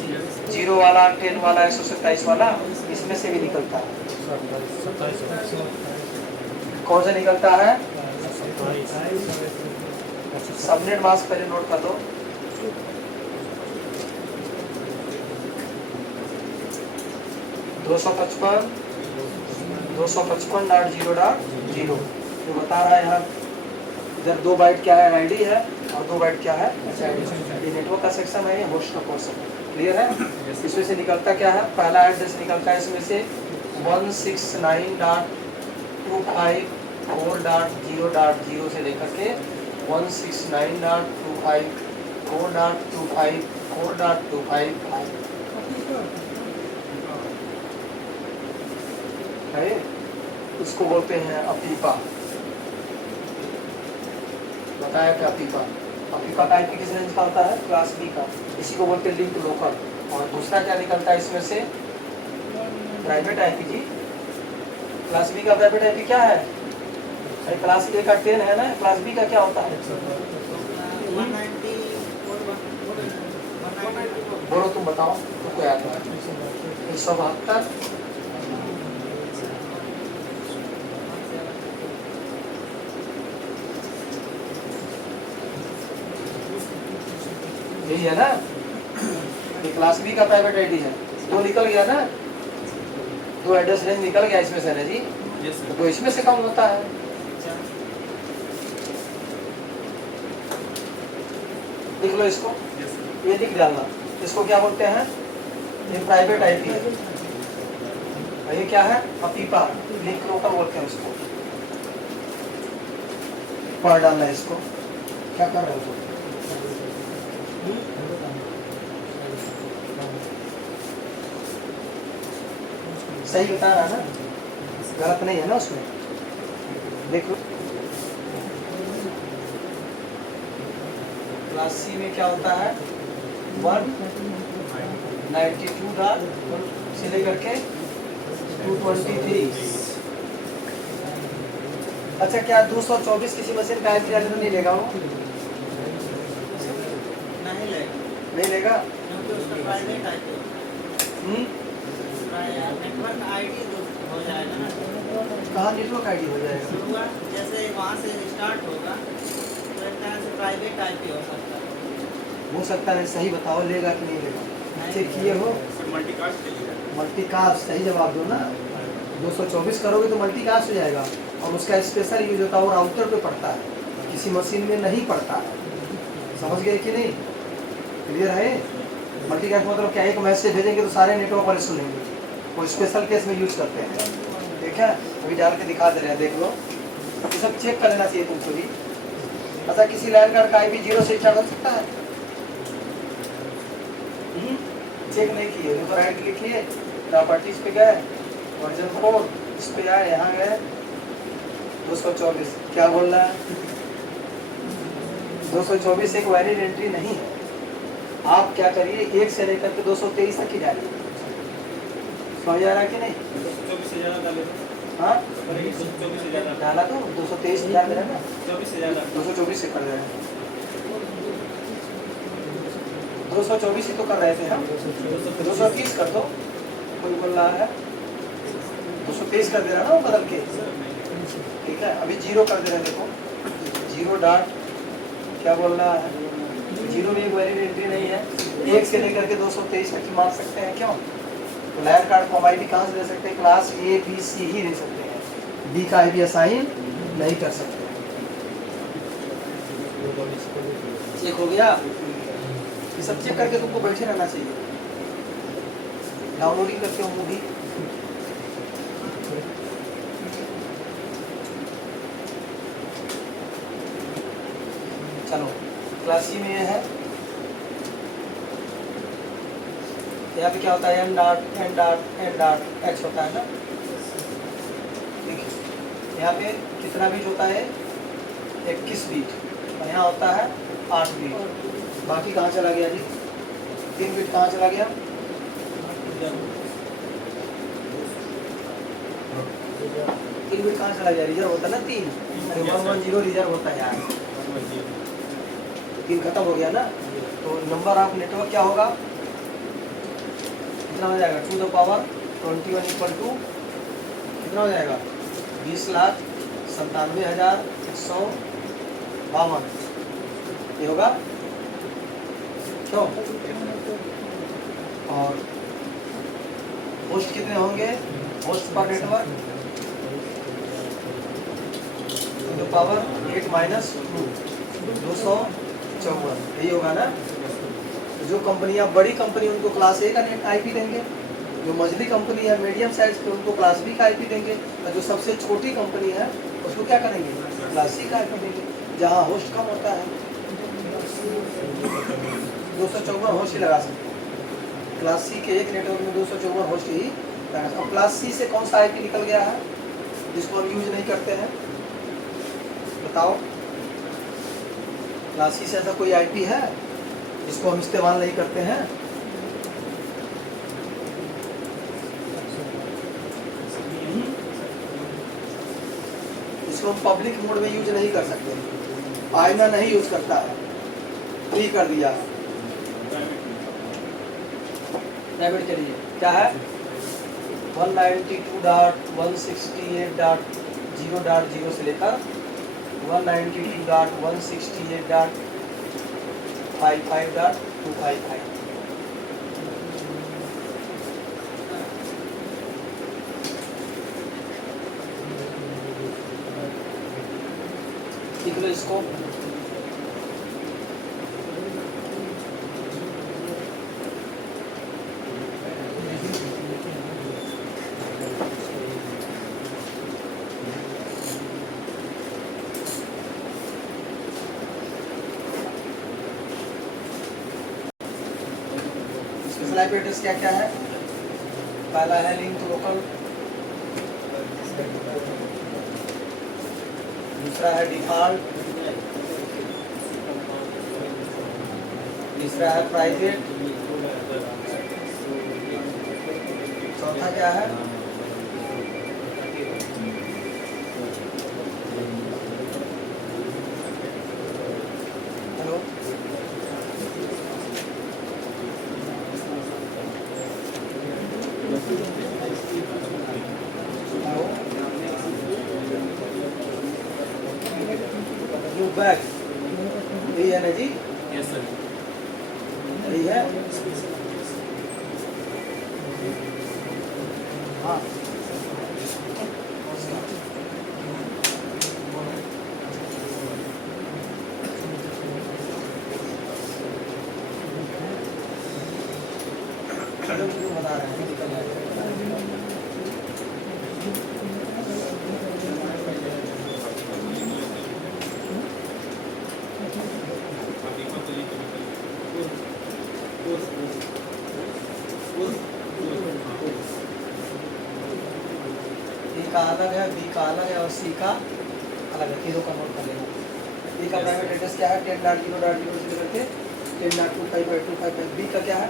0 वाला, 10 वाला, 127 वाला, इसमें से भी निकलता है। कौन सा निकलता है? सबनेट मास्क पहले नोट कर दो। $255.0.0 जो बता रहा है यहाँ। इधर 2 बाइट क्या है? आईडी है, और 2 बाइट क्या है? ये नेटवर्क का सेक्शन है, ये होस्ट का पोर्शन है। क्लियर है? इसमें से निकलता क्या है? पहला एड्रेस निकलता है इसमें से 169.254.0.0 से लेकर के 169.254.254.255 है। उसको बोलते हैं अपीपा। बताया क्या? अपीपा। अपीपा का आईपी किस रेंज का होता है? क्लास बी का। इसी को बोलते हैं लिंक लोकल। और दूसरा क्या निकलता है इसमें से? प्राइवेट आईपी जी। क्लास बी का प्राइवेट आईपी क्या है? अरे क्लास ए का 10 है ना, क्लास बी का क्या होता है? बोलो, तुम बताओ, तुमको याद है? 172। यही है ना? ये क्लास बी का प्राइवेट आईडी है। 2 निकल गया ना, 2 एड्रेस रेंज निकल गया इसमें से ना जी। तो इसमें से कम होता है। लिख लो इसको, ये लिख डालना। इसको क्या बोलते हैं? ये प्राइवेट आईपी है। और ये क्या है? अपीपा, लिंक लोकल बोलते हैं उसको। पढ़ डालना है इसको। क्या कर रहे हो? सही बता रहा ना? गलत नहीं है ना उसमें, देखो क्लास सी में क्या होता है 192 डॉट से लेकर के 223। अच्छा क्या 224 किसी मशीन का आईपी डाले तो नहीं लेगा वो? नहीं लेगा, नहीं लेगा। क्योंकि उसका प्राइवेट आईपी नेटवर्क आईडी हो जाएगा ना। कहाँ नेटवर्क आईडी हो जाएगा? शुरुआत जैसे वहाँ से स्टार्ट होगा तो एक तरह से प्राइवेट आईपी हो सकता है। हो सकता है, सही बताओ लेगा कि नहीं लेगा, चेक किए हो? मल्टीकास्ट सही जवाब दो ना। 224 करोगे तो मल्टीकास्ट हो जाएगा और उसका स्पेशल यूज होता है और राउटर पे पड़ता है, किसी मशीन में नहीं पड़ता है। समझ गए कि नहीं? क्लियर है? मल्टीकास्ट मतलब क्या, एक मैसेज भेजेंगे तो सारे नेटवर्क वाले सुनेंगे, वो स्पेशल केस में यूज करते हैं। ठीक है, अभी डाल के दिखा दे रहे हैं, देख लो। ये सब चेक कर लेना चाहिए तुमको भी। अच्छा किसी लाइन कार्ड का आईपी 0 से स्टार्ट हो सकता है? चेक नहीं किए, तो राइट क्लिक किए, प्रॉपर्टीज पे गए, वर्जन 4 इस पे आए, यहाँ गए 224। क्या बोल रहा है? 224 एक वैलिड एंट्री नहीं है। आप क्या करिए, 1 से लेकर के 223 तक ही डालिए। समझ आ रहा है कि नहीं? हाँ डाला तो 223 डाल दे रहे हैं ना, 224 से कर रहे हैं। 224 ही तो कर रहे थे हम, 230 कर दो। कोई बोल रहा है 223 कर दे रहा है ना वो बदल के। ठीक है, अभी 0 कर दे रहे हैं, देखो 0 डॉट क्या बोल रहा है, 0 में एक वैलिड एंट्री नहीं है। 1 से लेकर के 223 तक ही मान सकते हैं, क्यों? तो लाइन कार्ड को हम आईडी कहाँ से दे सकते हैं? क्लास ए बी सी ही दे सकते हैं, डी का आईडी असाइन नहीं कर सकते। चेक हो गया? ये सब चेक करके तुमको बैठे रहना चाहिए। डाउनलोडिंग करके हो मूवी, चलो क्लास सी में ये है। यहाँ पे क्या होता है, M dot N dot N dot H होता है ना। देखिए यहाँ पे कितना बीट होता है? 21 बीट, और यहाँ होता है 8 बीट। बाकी कहाँ चला गया जी? 3 बीट कहाँ चला गया? 3 बीट कहाँ चला गया? रिजर्व होता है ना 3, 110 रिजर्व होता है यार। 3 खत्म हो गया ना, तो नंबर ऑफ नेटवर्क क्या होगा? कितना हो जाएगा? 2 द पावर 21 इक्वल टू कितना हो जाएगा? 20,97,152 ये होगा, क्यों? और होस्ट कितने होंगे? होस्ट पर नेटवर्क 2 द पावर 8 माइनस 254, यही होगा ना। जो कंपनियां बड़ी कंपनी उनको क्लास ए का नेट आईपी देंगे, जो मझली कंपनी है मीडियम साइज की उनको क्लास बी का आईपी देंगे, और जो सबसे छोटी कंपनी है उसको क्या करेंगे? क्लास सी का आईपी देंगे, जहाँ होस्ट कम होता है। 254 होस्ट ही लगा सकते हैं क्लास सी के एक नेटवर्क में, 254 होस्ट ही लगा सकते। अब क्लास सी से कौन सा आईपी निकल गया है जिसको हम यूज नहीं करते हैं? बताओ, क्लास सी से ऐसा कोई आईपी है जिसको हम इस्तेमाल नहीं करते हैं? इसको हम पब्लिक मोड में यूज नहीं कर सकते। आईना नहीं यूज करता है, फ्री कर दिया। प्राइवेट के लिए क्या है? 192.168.0.0 से लेकर 192.168.55.255। लिख लो इसको। स्पेशल आईपी एड्रेस क्या क्या है? पहला है लिंक टू लोकल दूसरा है डिफॉल्ट, तीसरा है प्राइवेट, चौथा क्या है? हेलो, हेलो, बैक यही है ना जी? Yes sir. यही है। हाँ, क्यों बता रहे हैं? निकल जाएगा। ए का अलग है, बी का अलग है और सी का अलग है। तीनों का नोट कर लेना। ए का प्राइवेट एड्रेस क्या है? 10.0.0 से लेकर के 10.25.255। बी का क्या है?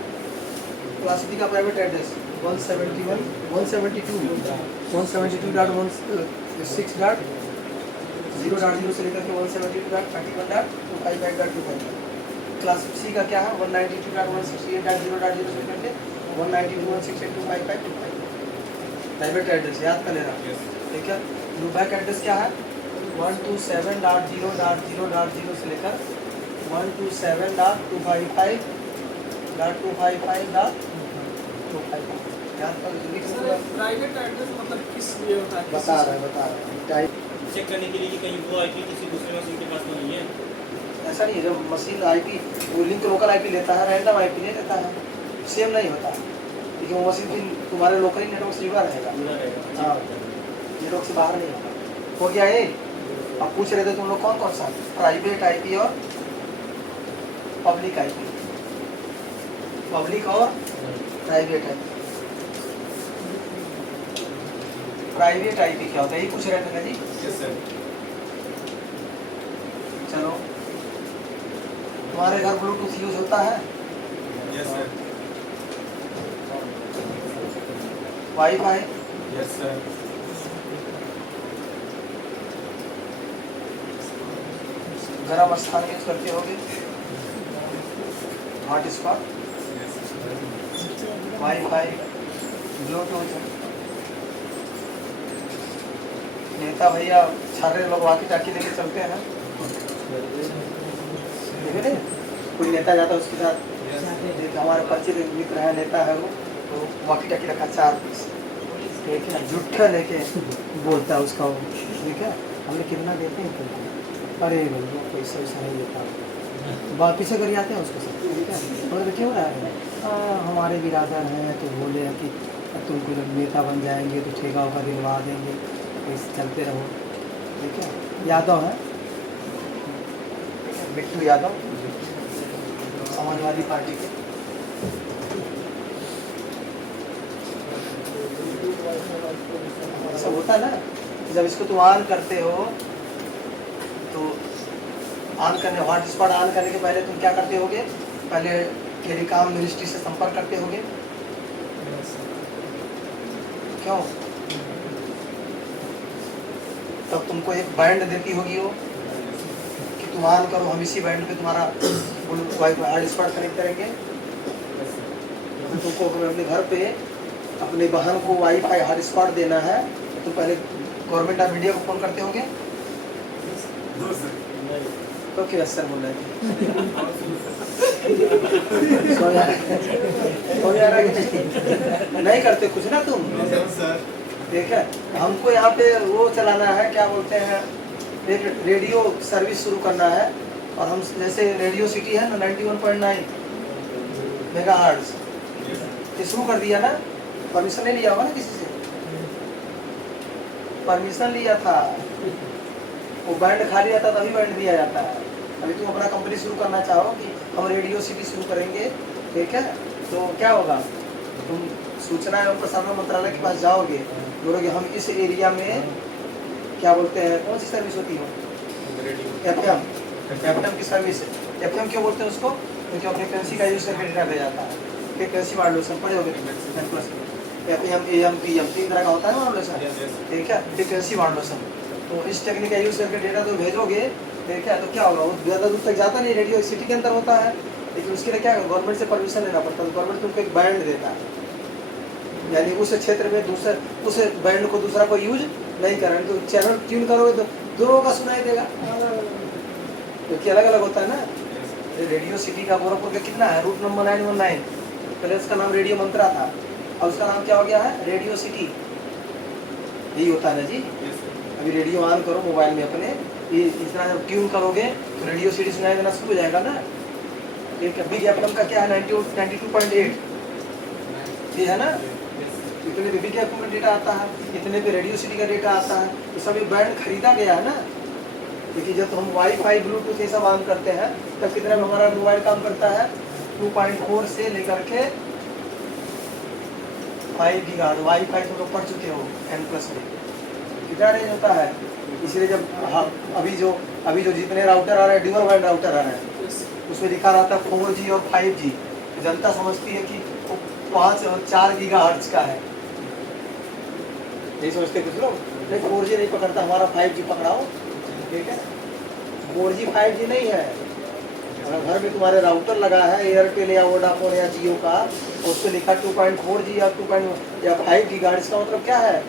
क्लास बी का प्राइवेट एड्रेस 171 172 172.6.0.0 से लेकर के 172.31.255.25। क्लास सी का क्या है? 192.168.0.0 से लेकर के 192.168.255.25। प्राइवेट एड्रेस याद कर लेना, ठीक है। लूपबैक एड्रेस क्या है? 127.0.0.0 से लेकर 127.255.255.255 याद कर लिख लो। प्राइवेट एड्रेस मतलब किस लिए होता है? बता रहे टाइप चेक करने के लिए कि कहीं वो आईपी किसी दूसरे मशीन के पास तो नहीं है। ऐसा नहीं है। जब मशीन आईपी वो लिंक लोकल आईपी लेता है, रैंडम आईपी नहीं लेता है, सेम नहीं होता है। लेकिन वो मशीन फिर तुम्हारे लोकल नेटवर्क से जुड़ा रहेगा, हाँ, नेटवर्क से बाहर नहीं होगा। हो गया ये? अब पूछ रहे थे तुम लोग कौन कौन सा? प्राइवेट आईपी और पब्लिक आईपी। पब्लिक और प्राइवेट आईपी। प्राइवेट आईपी क्या होता है ये पूछ रहे थे ना जी? Yes sir. चलो, तुम्हारे घर ब्लूटूथ यूज होता है? Yes sir. Wifi? Yes sir. गर्म स्थान यूज करते होगे? Hotspot, wifi, Bluetooth. नेता भैया सारे लोग वाकी टाकी लेके चलते हैं, देखे नहीं? कोई नेता जाता है उसके साथ, एक हमारे परिचित मित्र है, नेता है वो, तो वाकी टाकी रखा 4 पीस, ठीक है, जुट्ठा लेके बोलता है उसका वो, ठीक है। हमने कितना देते हैं क्या? अरे भैया पैसा वैसा नहीं देता, वापिस कर जाते हैं उसको सब, ठीक है। और क्यों रहा है? हमारे बिरादर हैं तो बोले हैं कि तुमको जब नेता बन जाएंगे तो ठेका उका दिलवा देंगे, ऐसे चलते रहो, ठीक है। यादव है, बिट्टू यादव, समाजवादी पार्टी के। ऐसा होता है ना, जब इसको तुम ऑन करते हो तो ऑन करने हॉटस्पॉट ऑन करने के पहले तुम क्या करते होगे? पहले टेलीकॉम मिनिस्ट्री से संपर्क करते होगे, क्यों? तब तुमको एक बैंड देती होगी वो कि तुम ऑन करो, हम इसी बैंड पे तुम्हारा हॉटस्पॉट कनेक्ट करेंगे। तुमको अपने घर पे अपने बहन को वाईफाई हॉटस्पॉट देना है तो तुम पहले गवर्नमेंट ऑफ इंडिया को फोन करते होगे। तो क्या सर बोल रहे थे? नहीं करते कुछ ना तुम, ठीक है। हमको यहाँ पे वो चलाना है, क्या बोलते हैं, एक रेडियो सर्विस शुरू करना है, और हम जैसे रेडियो सिटी है ना 91.9 मेगाहर्ट्ज, ये शुरू कर दिया ना। परमिशन नहीं लिया होगा ना किसी से? परमिशन लिया था, वो बैंड खाली रहता तभी बैंड दिया जाता है। अभी तुम अपना कंपनी शुरू करना चाहो कि हम रेडियो सिटी शुरू करेंगे, ठीक है, तो क्या होगा? तुम सूचना एवं प्रसारण मंत्रालय के पास जाओगे, बोलोगे हम इस एरिया में क्या बोलते हैं, कौन सी सर्विस होती है एफएम, एफएम की सर्विस। एफएम क्यों बोलते हैं उसको? क्योंकि फ्रीक्वेंसी का यूज करके डेटा भेजा जाता है। फ्रीक्वेंसी मॉड्यूलेशन पढ़े होगे एफएम, एएम, पीएम 3 तरह का होता है मॉड्यूलेशन, ठीक है, फ्रीक्वेंसी मॉड्यूलेशन। तो इस टेक्निक का यूज करके डेटा तो भेजोगे, ठीक है, तो क्या होगा, वो ज़्यादा दूर तक जाता नहीं, रेडियो सिटी के अंदर होता है, लेकिन उसके लिए क्या गवर्नमेंट से परमिशन लेना पड़ता है। गवर्नमेंट तुमको एक बैंड देता है, यानी उस क्षेत्र में दूसरे उस बैंड को दूसरा कोई यूज नहीं करें, तो चैनल ट्यून करोगे तो दोनों का सुनाई देगा, क्योंकि अलग अलग होता है ना। रेडियो सिटी का गोरखपुर का कितना है, रूट नंबर 919, पहले उसका नाम रेडियो मंत्रा था, अब उसका नाम क्या हो गया है, रेडियो सिटी। यही होता है ना जी। अभी रेडियो ऑन करो मोबाइल में अपने, ये इतना जब ट्यून करोगे तो रेडियो सिटी सुनाई देना शुरू हो जाएगा ना। ठीक है, बिग एफएम का क्या है 92.8, ये है ना। इतने पे बिग एफएम का डेटा आता है, इतने पे रेडियो सिटी का डेटा आता है, तो सभी बैंड खरीदा गया है ना। क्योंकि जब हम वाईफाई ब्लूटूथ ये सब ऑन करते हैं तब कितना में हमारा मोबाइल काम करता है, 2.4 से लेकर के 5 गीगाहर्ट्ज। वाईफाई तो लोग पढ़ चुके हो N+ में, कितना रेंज होता है। इसलिए जब अभी जो जितने राउटर आ रहे हैं, ड्यूअल बैंड राउटर आ रहे हैं, उसमें लिखा रहता है 4G और 5G। जनता समझती है कि वो 5 और 4 गीगाहर्ट्ज का है, नहीं समझते कुछ लोग। नहीं, 4G नहीं पकड़ता, हमारा 5G पकड़ाओ, ठीक है। 4G 5G नहीं है। अगर घर में तुम्हारे राउटर लगा है एयरटेल या वोडाफोन या जियो का, उस पर लिखा 2.4G या 5 गीगाहर्ट्ज, इसका मतलब क्या है,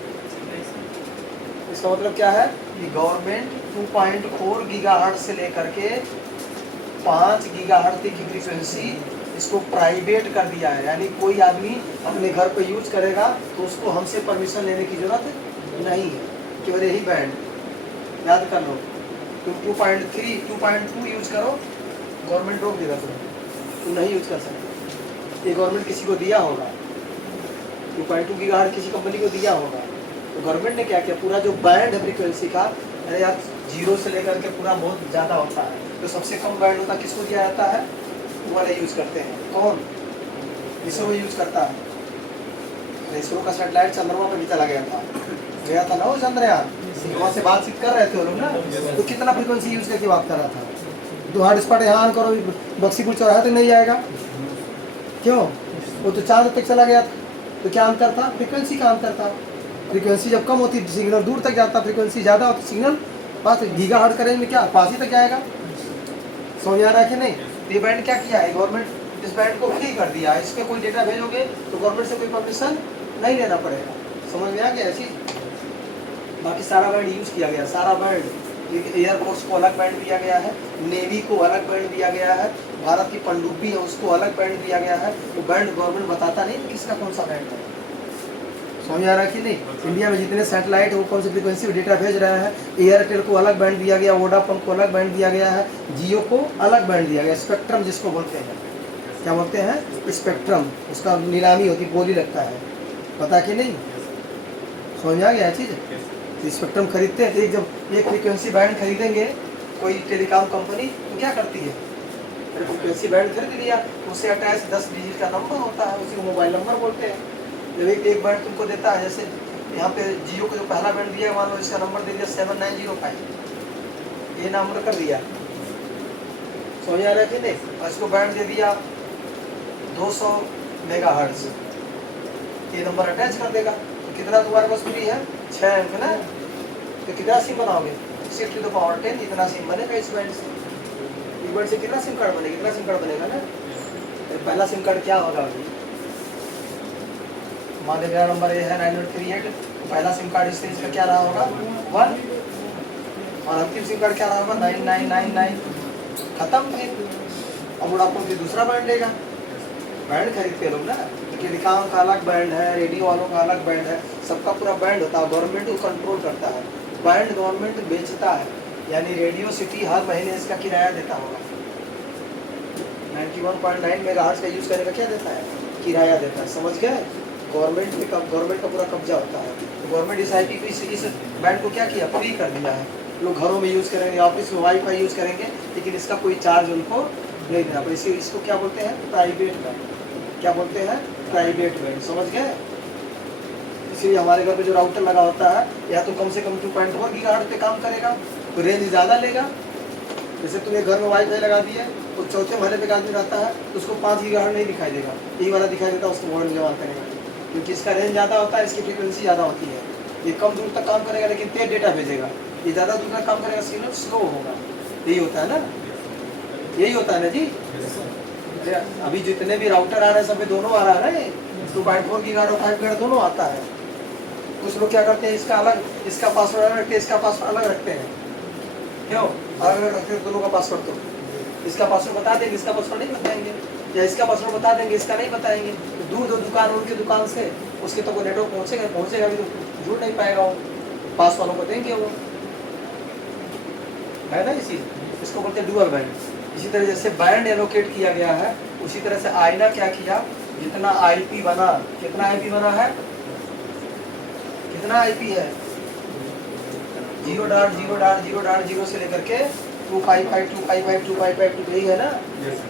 इसका मतलब क्या है कि गवर्नमेंट 2.4 गीगाहर्ट्ज से लेकर के 5 गीगाहर्ट्ज की फ्रीक्वेंसी इसको प्राइवेट कर दिया है। यानी कोई आदमी अपने घर पे यूज करेगा तो उसको हमसे परमिशन लेने की जरूरत नहीं है, केवल यही बैंड याद कर लो। तुम 2.3 2.2 यूज करो, गवर्नमेंट रोक देगा, तुम नहीं यूज कर सकते। ये गवर्नमेंट किसी को दिया होगा, 2.2 गीगाहर्ट्ज किसी कंपनी को दिया होगा, तो गवर्नमेंट ने क्या किया, पूरा जो बैंड है फ्रीक्वेंसी का, अरे यार 0 से लेकर के पूरा बहुत ज़्यादा होता है, तो सबसे कम बैंड होता किसको दिया जाता है, वो वाले यूज करते हैं। कौन? इसरो यूज करता है। इसरो का सैटेलाइट चंद्रमा पर भी चला गया था ना वो चंद्रयान, वहाँ से बातचीत कर रहे थे वो लोग ना, तो कितना फ्रीक्वेंसी यूज करके बात कर रहा था। तो हार्ड स्पॉट यहाँ ऑन करो, बक्सीपुर चौराहा तक नहीं आएगा, क्यों, वो तो चांद तक चला गया था, तो क्या अंतर था, फ्रीक्वेंसी का अंतर था। फ्रीक्वेंसी जब कम होती सिग्नल दूर तक जाता, फ्रीक्वेंसी ज़्यादा होती सिग्नल पास। गीगाहर्ट्ज का रेंज में क्या पास ही तक जाएगा, समझ आ रहा है कि नहीं। ये बैंड क्या किया है गवर्नमेंट, इस बैंड को फ्री कर दिया है, इस पर कोई डेटा भेजोगे तो गवर्नमेंट से कोई परमिशन नहीं लेना पड़ेगा, समझ में आ गया ऐसी। बाकी सारा बैंड यूज किया गया, सारा बैंड। एयरफोर्स को अलग बैंड दिया गया है, नेवी को अलग बैंड दिया गया है, भारत की पनडुब्बी है उसको अलग बैंड दिया गया है। वो बैंड गवर्नमेंट बताता नहीं कि किसका कौन सा बैंड है, समझ आ रहा है कि नहीं। इंडिया में जितने सैटेलाइट है वो कौन सी फ्रीक्वेंसी में डेटा भेज रहे हैं। एयरटेल को अलग बैंड दिया गया, वोडाफोन को अलग बैंड दिया गया है, जियो को अलग बैंड दिया गया, स्पेक्ट्रम जिसको बोलते हैं, क्या बोलते हैं, स्पेक्ट्रम। उसका नीलामी होती, बोली लगता है, पता कि नहीं, समझ आ गया चीज़। स्पेक्ट्रम खरीदते हैं तो जब एक फ्रीक्वेंसी बैंड खरीदेंगे कोई टेलीकॉम कंपनी, तो क्या करती है, फ्रीक्वेंसी बैंड खरीद लिया, उससे अटैच 10 डिजिट का नंबर होता है, उसी को मोबाइल नंबर बोलते हैं। जब एक बैंड तुमको देता है, जैसे यहाँ पे जियो को जो पहला बैंड दिया, मान लो इसका नंबर दे दिया 7905, ये नंबर कर दिया, समझ आ रहा है कि नहीं। और इसको बैंड दे दिया 200 मेगाहर्ट्ज, ये नंबर अटैच कर देगा। तो कितना तुम्हारे पास फ्री है, 6 अंक ना। तो कितना सिम बनाओगे, 6 to the power 10, इतना सिम बनेगा इस बैंड से। इस बैंड से कितना सिम कार्ड बनेगा, कितना सिम कार्ड बनेगा ना। पहला सिम कार्ड क्या होगा, मान लीजिए मेरा नंबर ये है 9838, तो पहला सिम कार्ड इस का क्या रहा होगा 1, और अंतिम सिम कार्ड क्या रहा होगा 9999, खत्म। फिर अब वोडाफोन फिर दूसरा बैंड लेगा, बैंड खरीदते लोग ना। टेलीकॉम का अलग बैंड है, रेडियो वालों का अलग बैंड है, सबका पूरा बैंड होता है, गवर्नमेंट को कंट्रोल करता है। बैंड गवर्नमेंट बेचता है, यानी रेडियो सिटी हर महीने इसका किराया देता होगा। 91.9 मेगाहर्ट्ज का यूज करने का क्या देता है, किराया देता है, समझ गए। गवर्नमेंट का पूरा कब्जा होता है। तो गवर्नमेंट इस IP को इस बैंड को क्या किया, फ्री कर दिया है। लोग घरों में यूज़ करेंगे, ऑफिस में वाईफाई यूज़ करेंगे, लेकिन इसका कोई चार्ज उनको नहीं देना पड़ेगा। इसको क्या बोलते हैं, प्राइवेट बैंड। क्या बोलते हैं, प्राइवेट बैंड, समझ गए। इसलिए हमारे घर पे जो राउटर लगा होता है, या तो कम से कम 2.4 गीगाहर्ट्ज पे काम करेगा, तो रेंज ज़्यादा लेगा। जैसे तुमने घर में वाईफाई लगा दिया है, तो चौथे महले पे एक आदमी रहता है तो उसको 5 गीगाहर्ट्ज़ नहीं दिखाई देगा, यही वाला दिखाई देता है, उसको मॉडल जमा करेगा, क्योंकि इसका रेंज ज़्यादा होता है, इसकी फ्रीक्वेंसी ज़्यादा होती है। ये कम दूर तक काम करेगा लेकिन तेज डेटा भेजेगा, ये ज़्यादा दूर तक काम करेगा, सिग्नल स्लो होगा। यही होता है ना, यही होता है ना जी। अरे अभी जितने भी राउटर आ रहे हैं सब में दोनों आ रहा है ना, ये 2.4 गीगाहर्ट्ज़ और 5 गीगाहर्ट्ज़ दोनों आता है। कुछ लोग क्या करते हैं, इसका अलग, इसका पासवर्ड अलग रखते हैं, इसका पासवर्ड अलग रखते हैं। क्यों अलग अलग रखते हैं दोनों का पासवर्ड? तो इसका पासवर्ड बता देंगे, इसका पासवर्ड नहीं बताएंगे, या इसका पासवर्ड बता देंगे, इसका नहीं बताएंगे। तो दूर दूर दुकान, उनकी दुकान से उसके तो वो नेटवर्क पहुँचेगा भी तो जुड़ नहीं पाएगा, वो पास वालों को देंगे वो, है ना। इसी इसको बोलते हैं डुअल बैंड। इसी तरह जैसे बैंड एलोकेट किया गया है, उसी तरह से आईना क्या किया, जितना आईपी बना, कितना आईपी बना है, कितना आईपी है, 0.0.0.0 से लेकर के 255, 255, 255, यही है ना।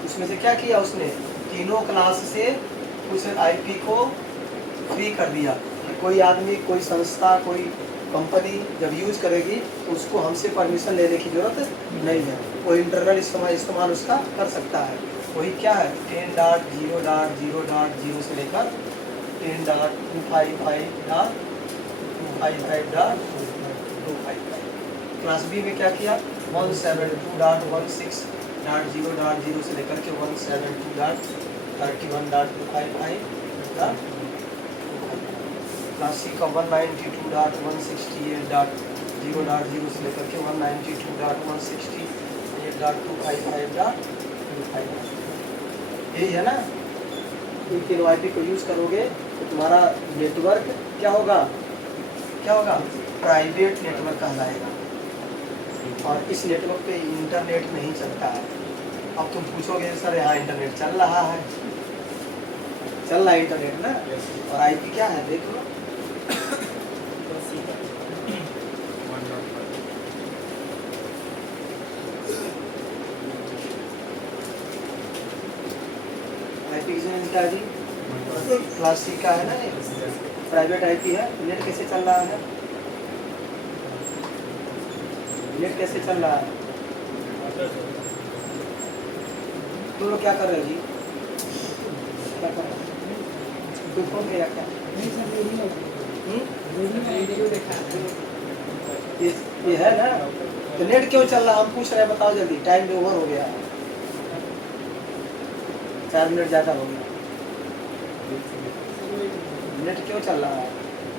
उसमें से क्या किया उसने, तीनों क्लास से उस आईपी को फ्री कर दिया कि कोई आदमी, कोई संस्था, कोई कंपनी जब यूज़ करेगी तो उसको हमसे परमिशन लेने की जरूरत नहीं है, वो इंटरनल इस्तेमाल उसका कर सकता है। वही क्या है, 10.0.0.0 से लेकर 10.255.255.255। क्लास बी में क्या किया, 172.16.0.0 से लेकर के 172.31.255। क्लास सी का 192.168.0.0 से लेकर के 192.168.255.255। यही है ना। एक किलो आईपी को यूज़ करोगे तो तुम्हारा नेटवर्क क्या होगा, क्या होगा, प्राइवेट नेटवर्क कहलाएगा, और इस नेटवर्क पे इंटरनेट नहीं चलता है। अब तुम पूछोगे सर यहाँ इंटरनेट चल रहा है, चल रहा है इंटरनेट ना, और आईपी क्या है देख लो, आईपी क्या है जी, क्लास सी का है ना, ये प्राइवेट आईपी है। नेट कैसे चल रहा है, नेट कैसे चल रहा है, तुम लोग क्या कर रहे हो जी, क्या कर रहे हो, कोई फोन किया क्या, ये है ना। तो नेट क्यों चल रहा है हम पूछ रहे हैं, बताओ जल्दी, टाइम भी ओवर हो गया है, 4 मिनट ज़्यादा हो गया। नेट क्यों चल रहा है,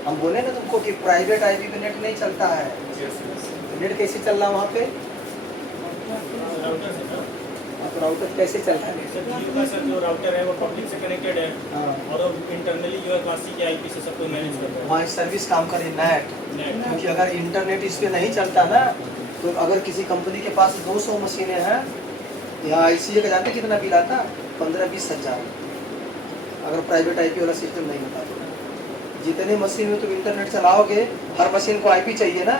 हम बोले ना तुमको कि प्राइवेट आईपी पे नेट नहीं चलता है। नेट कैसे चल रहा है वहाँ पे, तो राउटर कैसे चल रहा है, सर जो राउटर है वो पब्लिक से कनेक्टेड है, और इंटरनली जो है क्लास सी के आईपी से सबको मैनेज करता है, वहाँ सर्विस काम करे नेट। क्योंकि अगर इंटरनेट इस पे नहीं चलता ना, तो अगर किसी कंपनी के पास 200 मशीनें हैं, यहाँ आईसीए का जानते कितना बिल आता, 15-20 हज़ार, अगर प्राइवेट आईपी वाला सिस्टम नहीं होता तो। जितने मशीन में तुम इंटरनेट चलाओगे, हर मशीन को आईपी चाहिए ना,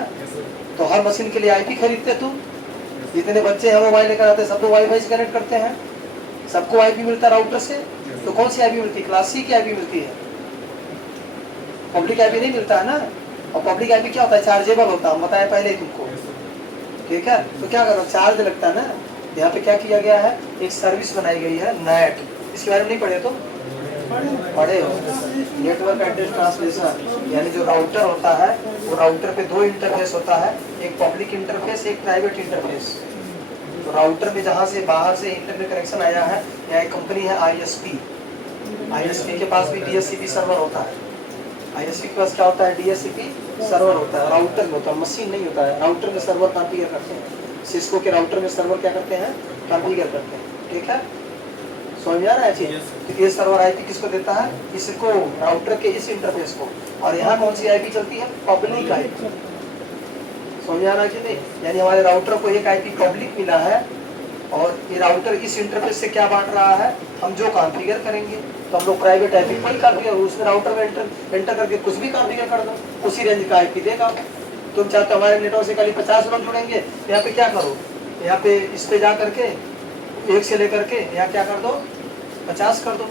तो हर मशीन के लिए आईपी खरीदते तुम। जितने बच्चे हैं मोबाइल लेकर आते हैं, सबको वाईफाई से कनेक्ट करते हैं, सबको आईपी मिलता है राउटर से। तो कौन सी आईपी मिलती है, क्लास सी की आईपी मिलती है, पब्लिक आईपी नहीं मिलता है ना। और पब्लिक आईपी क्या होता है, चार्जेबल होता है, हम बताया पहले ही तुमको, ठीक है। तो क्या करो, चार्ज लगता है ना। यहाँ पे क्या किया गया है, एक सर्विस बनाई गई है नेट, इसके बारे में नहीं पढ़े तो पढ़े हो, नेटवर्क एड्रेस ट्रांसलेशन, यानी जो राउटर होता है, वो राउटर पे 2 इंटरफेस होता है, एक पब्लिक इंटरफेस, एक प्राइवेट इंटरफेस। तो राउटर में जहाँ से बाहर से इंटरनेट कनेक्शन आया है, यहाँ एक कंपनी है आईएसपी, आईएसपी के पास भी डीएससीपी सर्वर होता है। आईएसपी के पास क्या होता है, डीएससीपी सर्वर होता है, राउटर में होता है, मशीन नहीं होता है। राउटर में सर्वर कॉन्फ़िगर करते हैं, सिस्को के राउटर में सर्वर क्या करते हैं, कॉन्फ़िगर करते हैं, ठीक है। समझ आ रहा है चीज। तो ये सर्वर आईपी किसको देता है, इसको, राउटर के इस इंटरफेस को। और यहाँ कौन सी आईपी चलती है, पब्लिक आईपी। समझ आ रहा है कि नहीं, यानी हमारे राउटर को एक आईपी पब्लिक मिला है, और ये राउटर इस इंटरफेस से क्या बांट रहा है, हम जो कॉन्फ़िगर करेंगे, तो हम लोग प्राइवेट आईपी पर ही कॉन्फ़िगर, उसमें राउटर में एंटर करके कुछ भी कॉन्फ़िगर कर दो, उसी रेंज का आईपी देगा। तुम चाहते हमारे नेटवर्क से खाली 50 लोग जुड़ेंगे, यहाँ पे क्या करो, यहाँ पे इस पे जा करके 1 से लेकर के यहाँ क्या कर दो, 50 कर दो,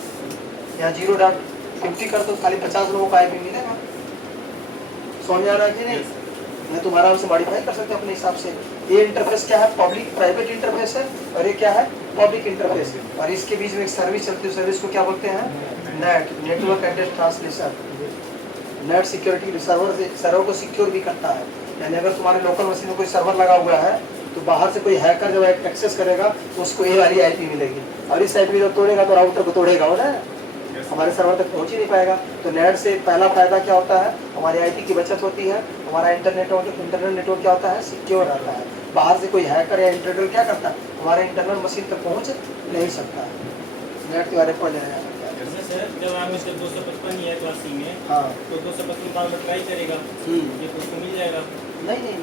यहाँ 0.50 कर दो, खाली 50 लोगों का आईपी मिलेगा। समझ आ रहा है कि नहीं। मैं तुम आराम से मॉडिफाई कर सकते हो अपने हिसाब से, ये इंटरफेस क्या है, पब्लिक प्राइवेट इंटरफेस है, और ये क्या है, पब्लिक इंटरफेस। और इसके बीच में एक सर्विस चलती है, सर्विस को क्या बोलते हैं, net, network address translation. Net security server को सिक्योर भी करता है, यानी अगर तुम्हारे लोकल मशीन में कोई सर्वर लगा हुआ है तो बाहर से कोई हैकर जब एक्सेस करेगा तो उसको ये वाली आईपी मिलेगी, और इस आईपी जब तोड़ेगा तो राउटर को तोड़ेगा हो ना, हमारे सर्वर तक पहुंच ही नहीं पाएगा। तो नेट से पहला फायदा क्या होता है, हमारी आईपी की बचत होती है, हमारा इंटरनेट नेटवर्क क्या होता है, सिक्योर रहता है। बाहर से कोई हैकर या इंटरनल क्या करता है, हमारे इंटरनल मशीन तक पहुंच नहीं सकता है। नेट के बारे में पढ़ जाएगा। जैसे सर जब आप इससे 255 है क्लासी में, हाँ तो 255 बार ट्राई करेगा, ये तो उसको मिल जाएगा। नहीं